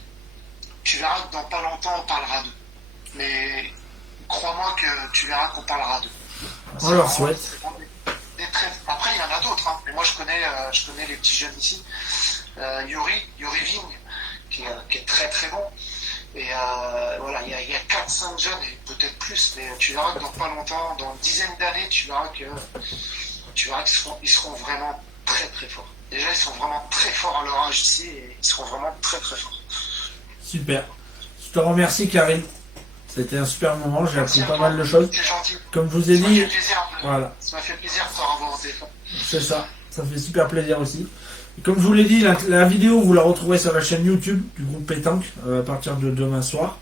tu verras que dans pas longtemps on parlera d'eux. Mais crois-moi que tu verras qu'on parlera d'eux. On leur souhaite. Après, il y en a d'autres, hein. Mais moi, je connais les petits jeunes ici. Yuri Vigne, qui est très très bon. Et voilà, il y a 4-5 jeunes, et peut-être plus, mais tu verras que dans pas longtemps, dans une dizaine d'années, tu verras qu'ils seront vraiment très très forts. Déjà, ils sont vraiment très forts à leur âge ici, et ils seront vraiment très très forts. Super. Je te remercie, Karim. C'était un super moment, j'ai appris pas mal de choses. C'est gentil. Comme je vous ai dit, voilà. Ça m'a fait plaisir de te revoir au téléphone. C'est ça fait super plaisir aussi. Et comme je vous l'ai dit, la vidéo, vous la retrouverez sur la chaîne YouTube du groupe Pétanque à partir de demain soir.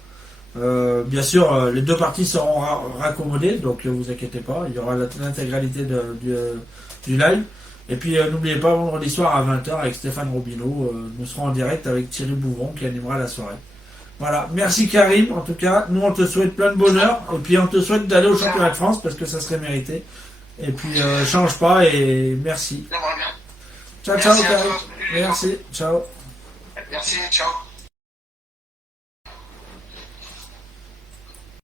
Bien sûr, les deux parties seront raccommodées, donc ne vous inquiétez pas, il y aura l'intégralité du live. Et puis n'oubliez pas, vendredi soir à 20h avec Stéphane Robineau, nous serons en direct avec Thierry Bouvron qui animera la soirée. Voilà, merci Karim, en tout cas, nous on te souhaite plein de bonheur, et puis on te souhaite d'aller au championnat de France, parce que ça serait mérité. Et puis change pas, et merci. J'aimerais bien. Ciao Karim. Merci, ciao. Merci, ciao.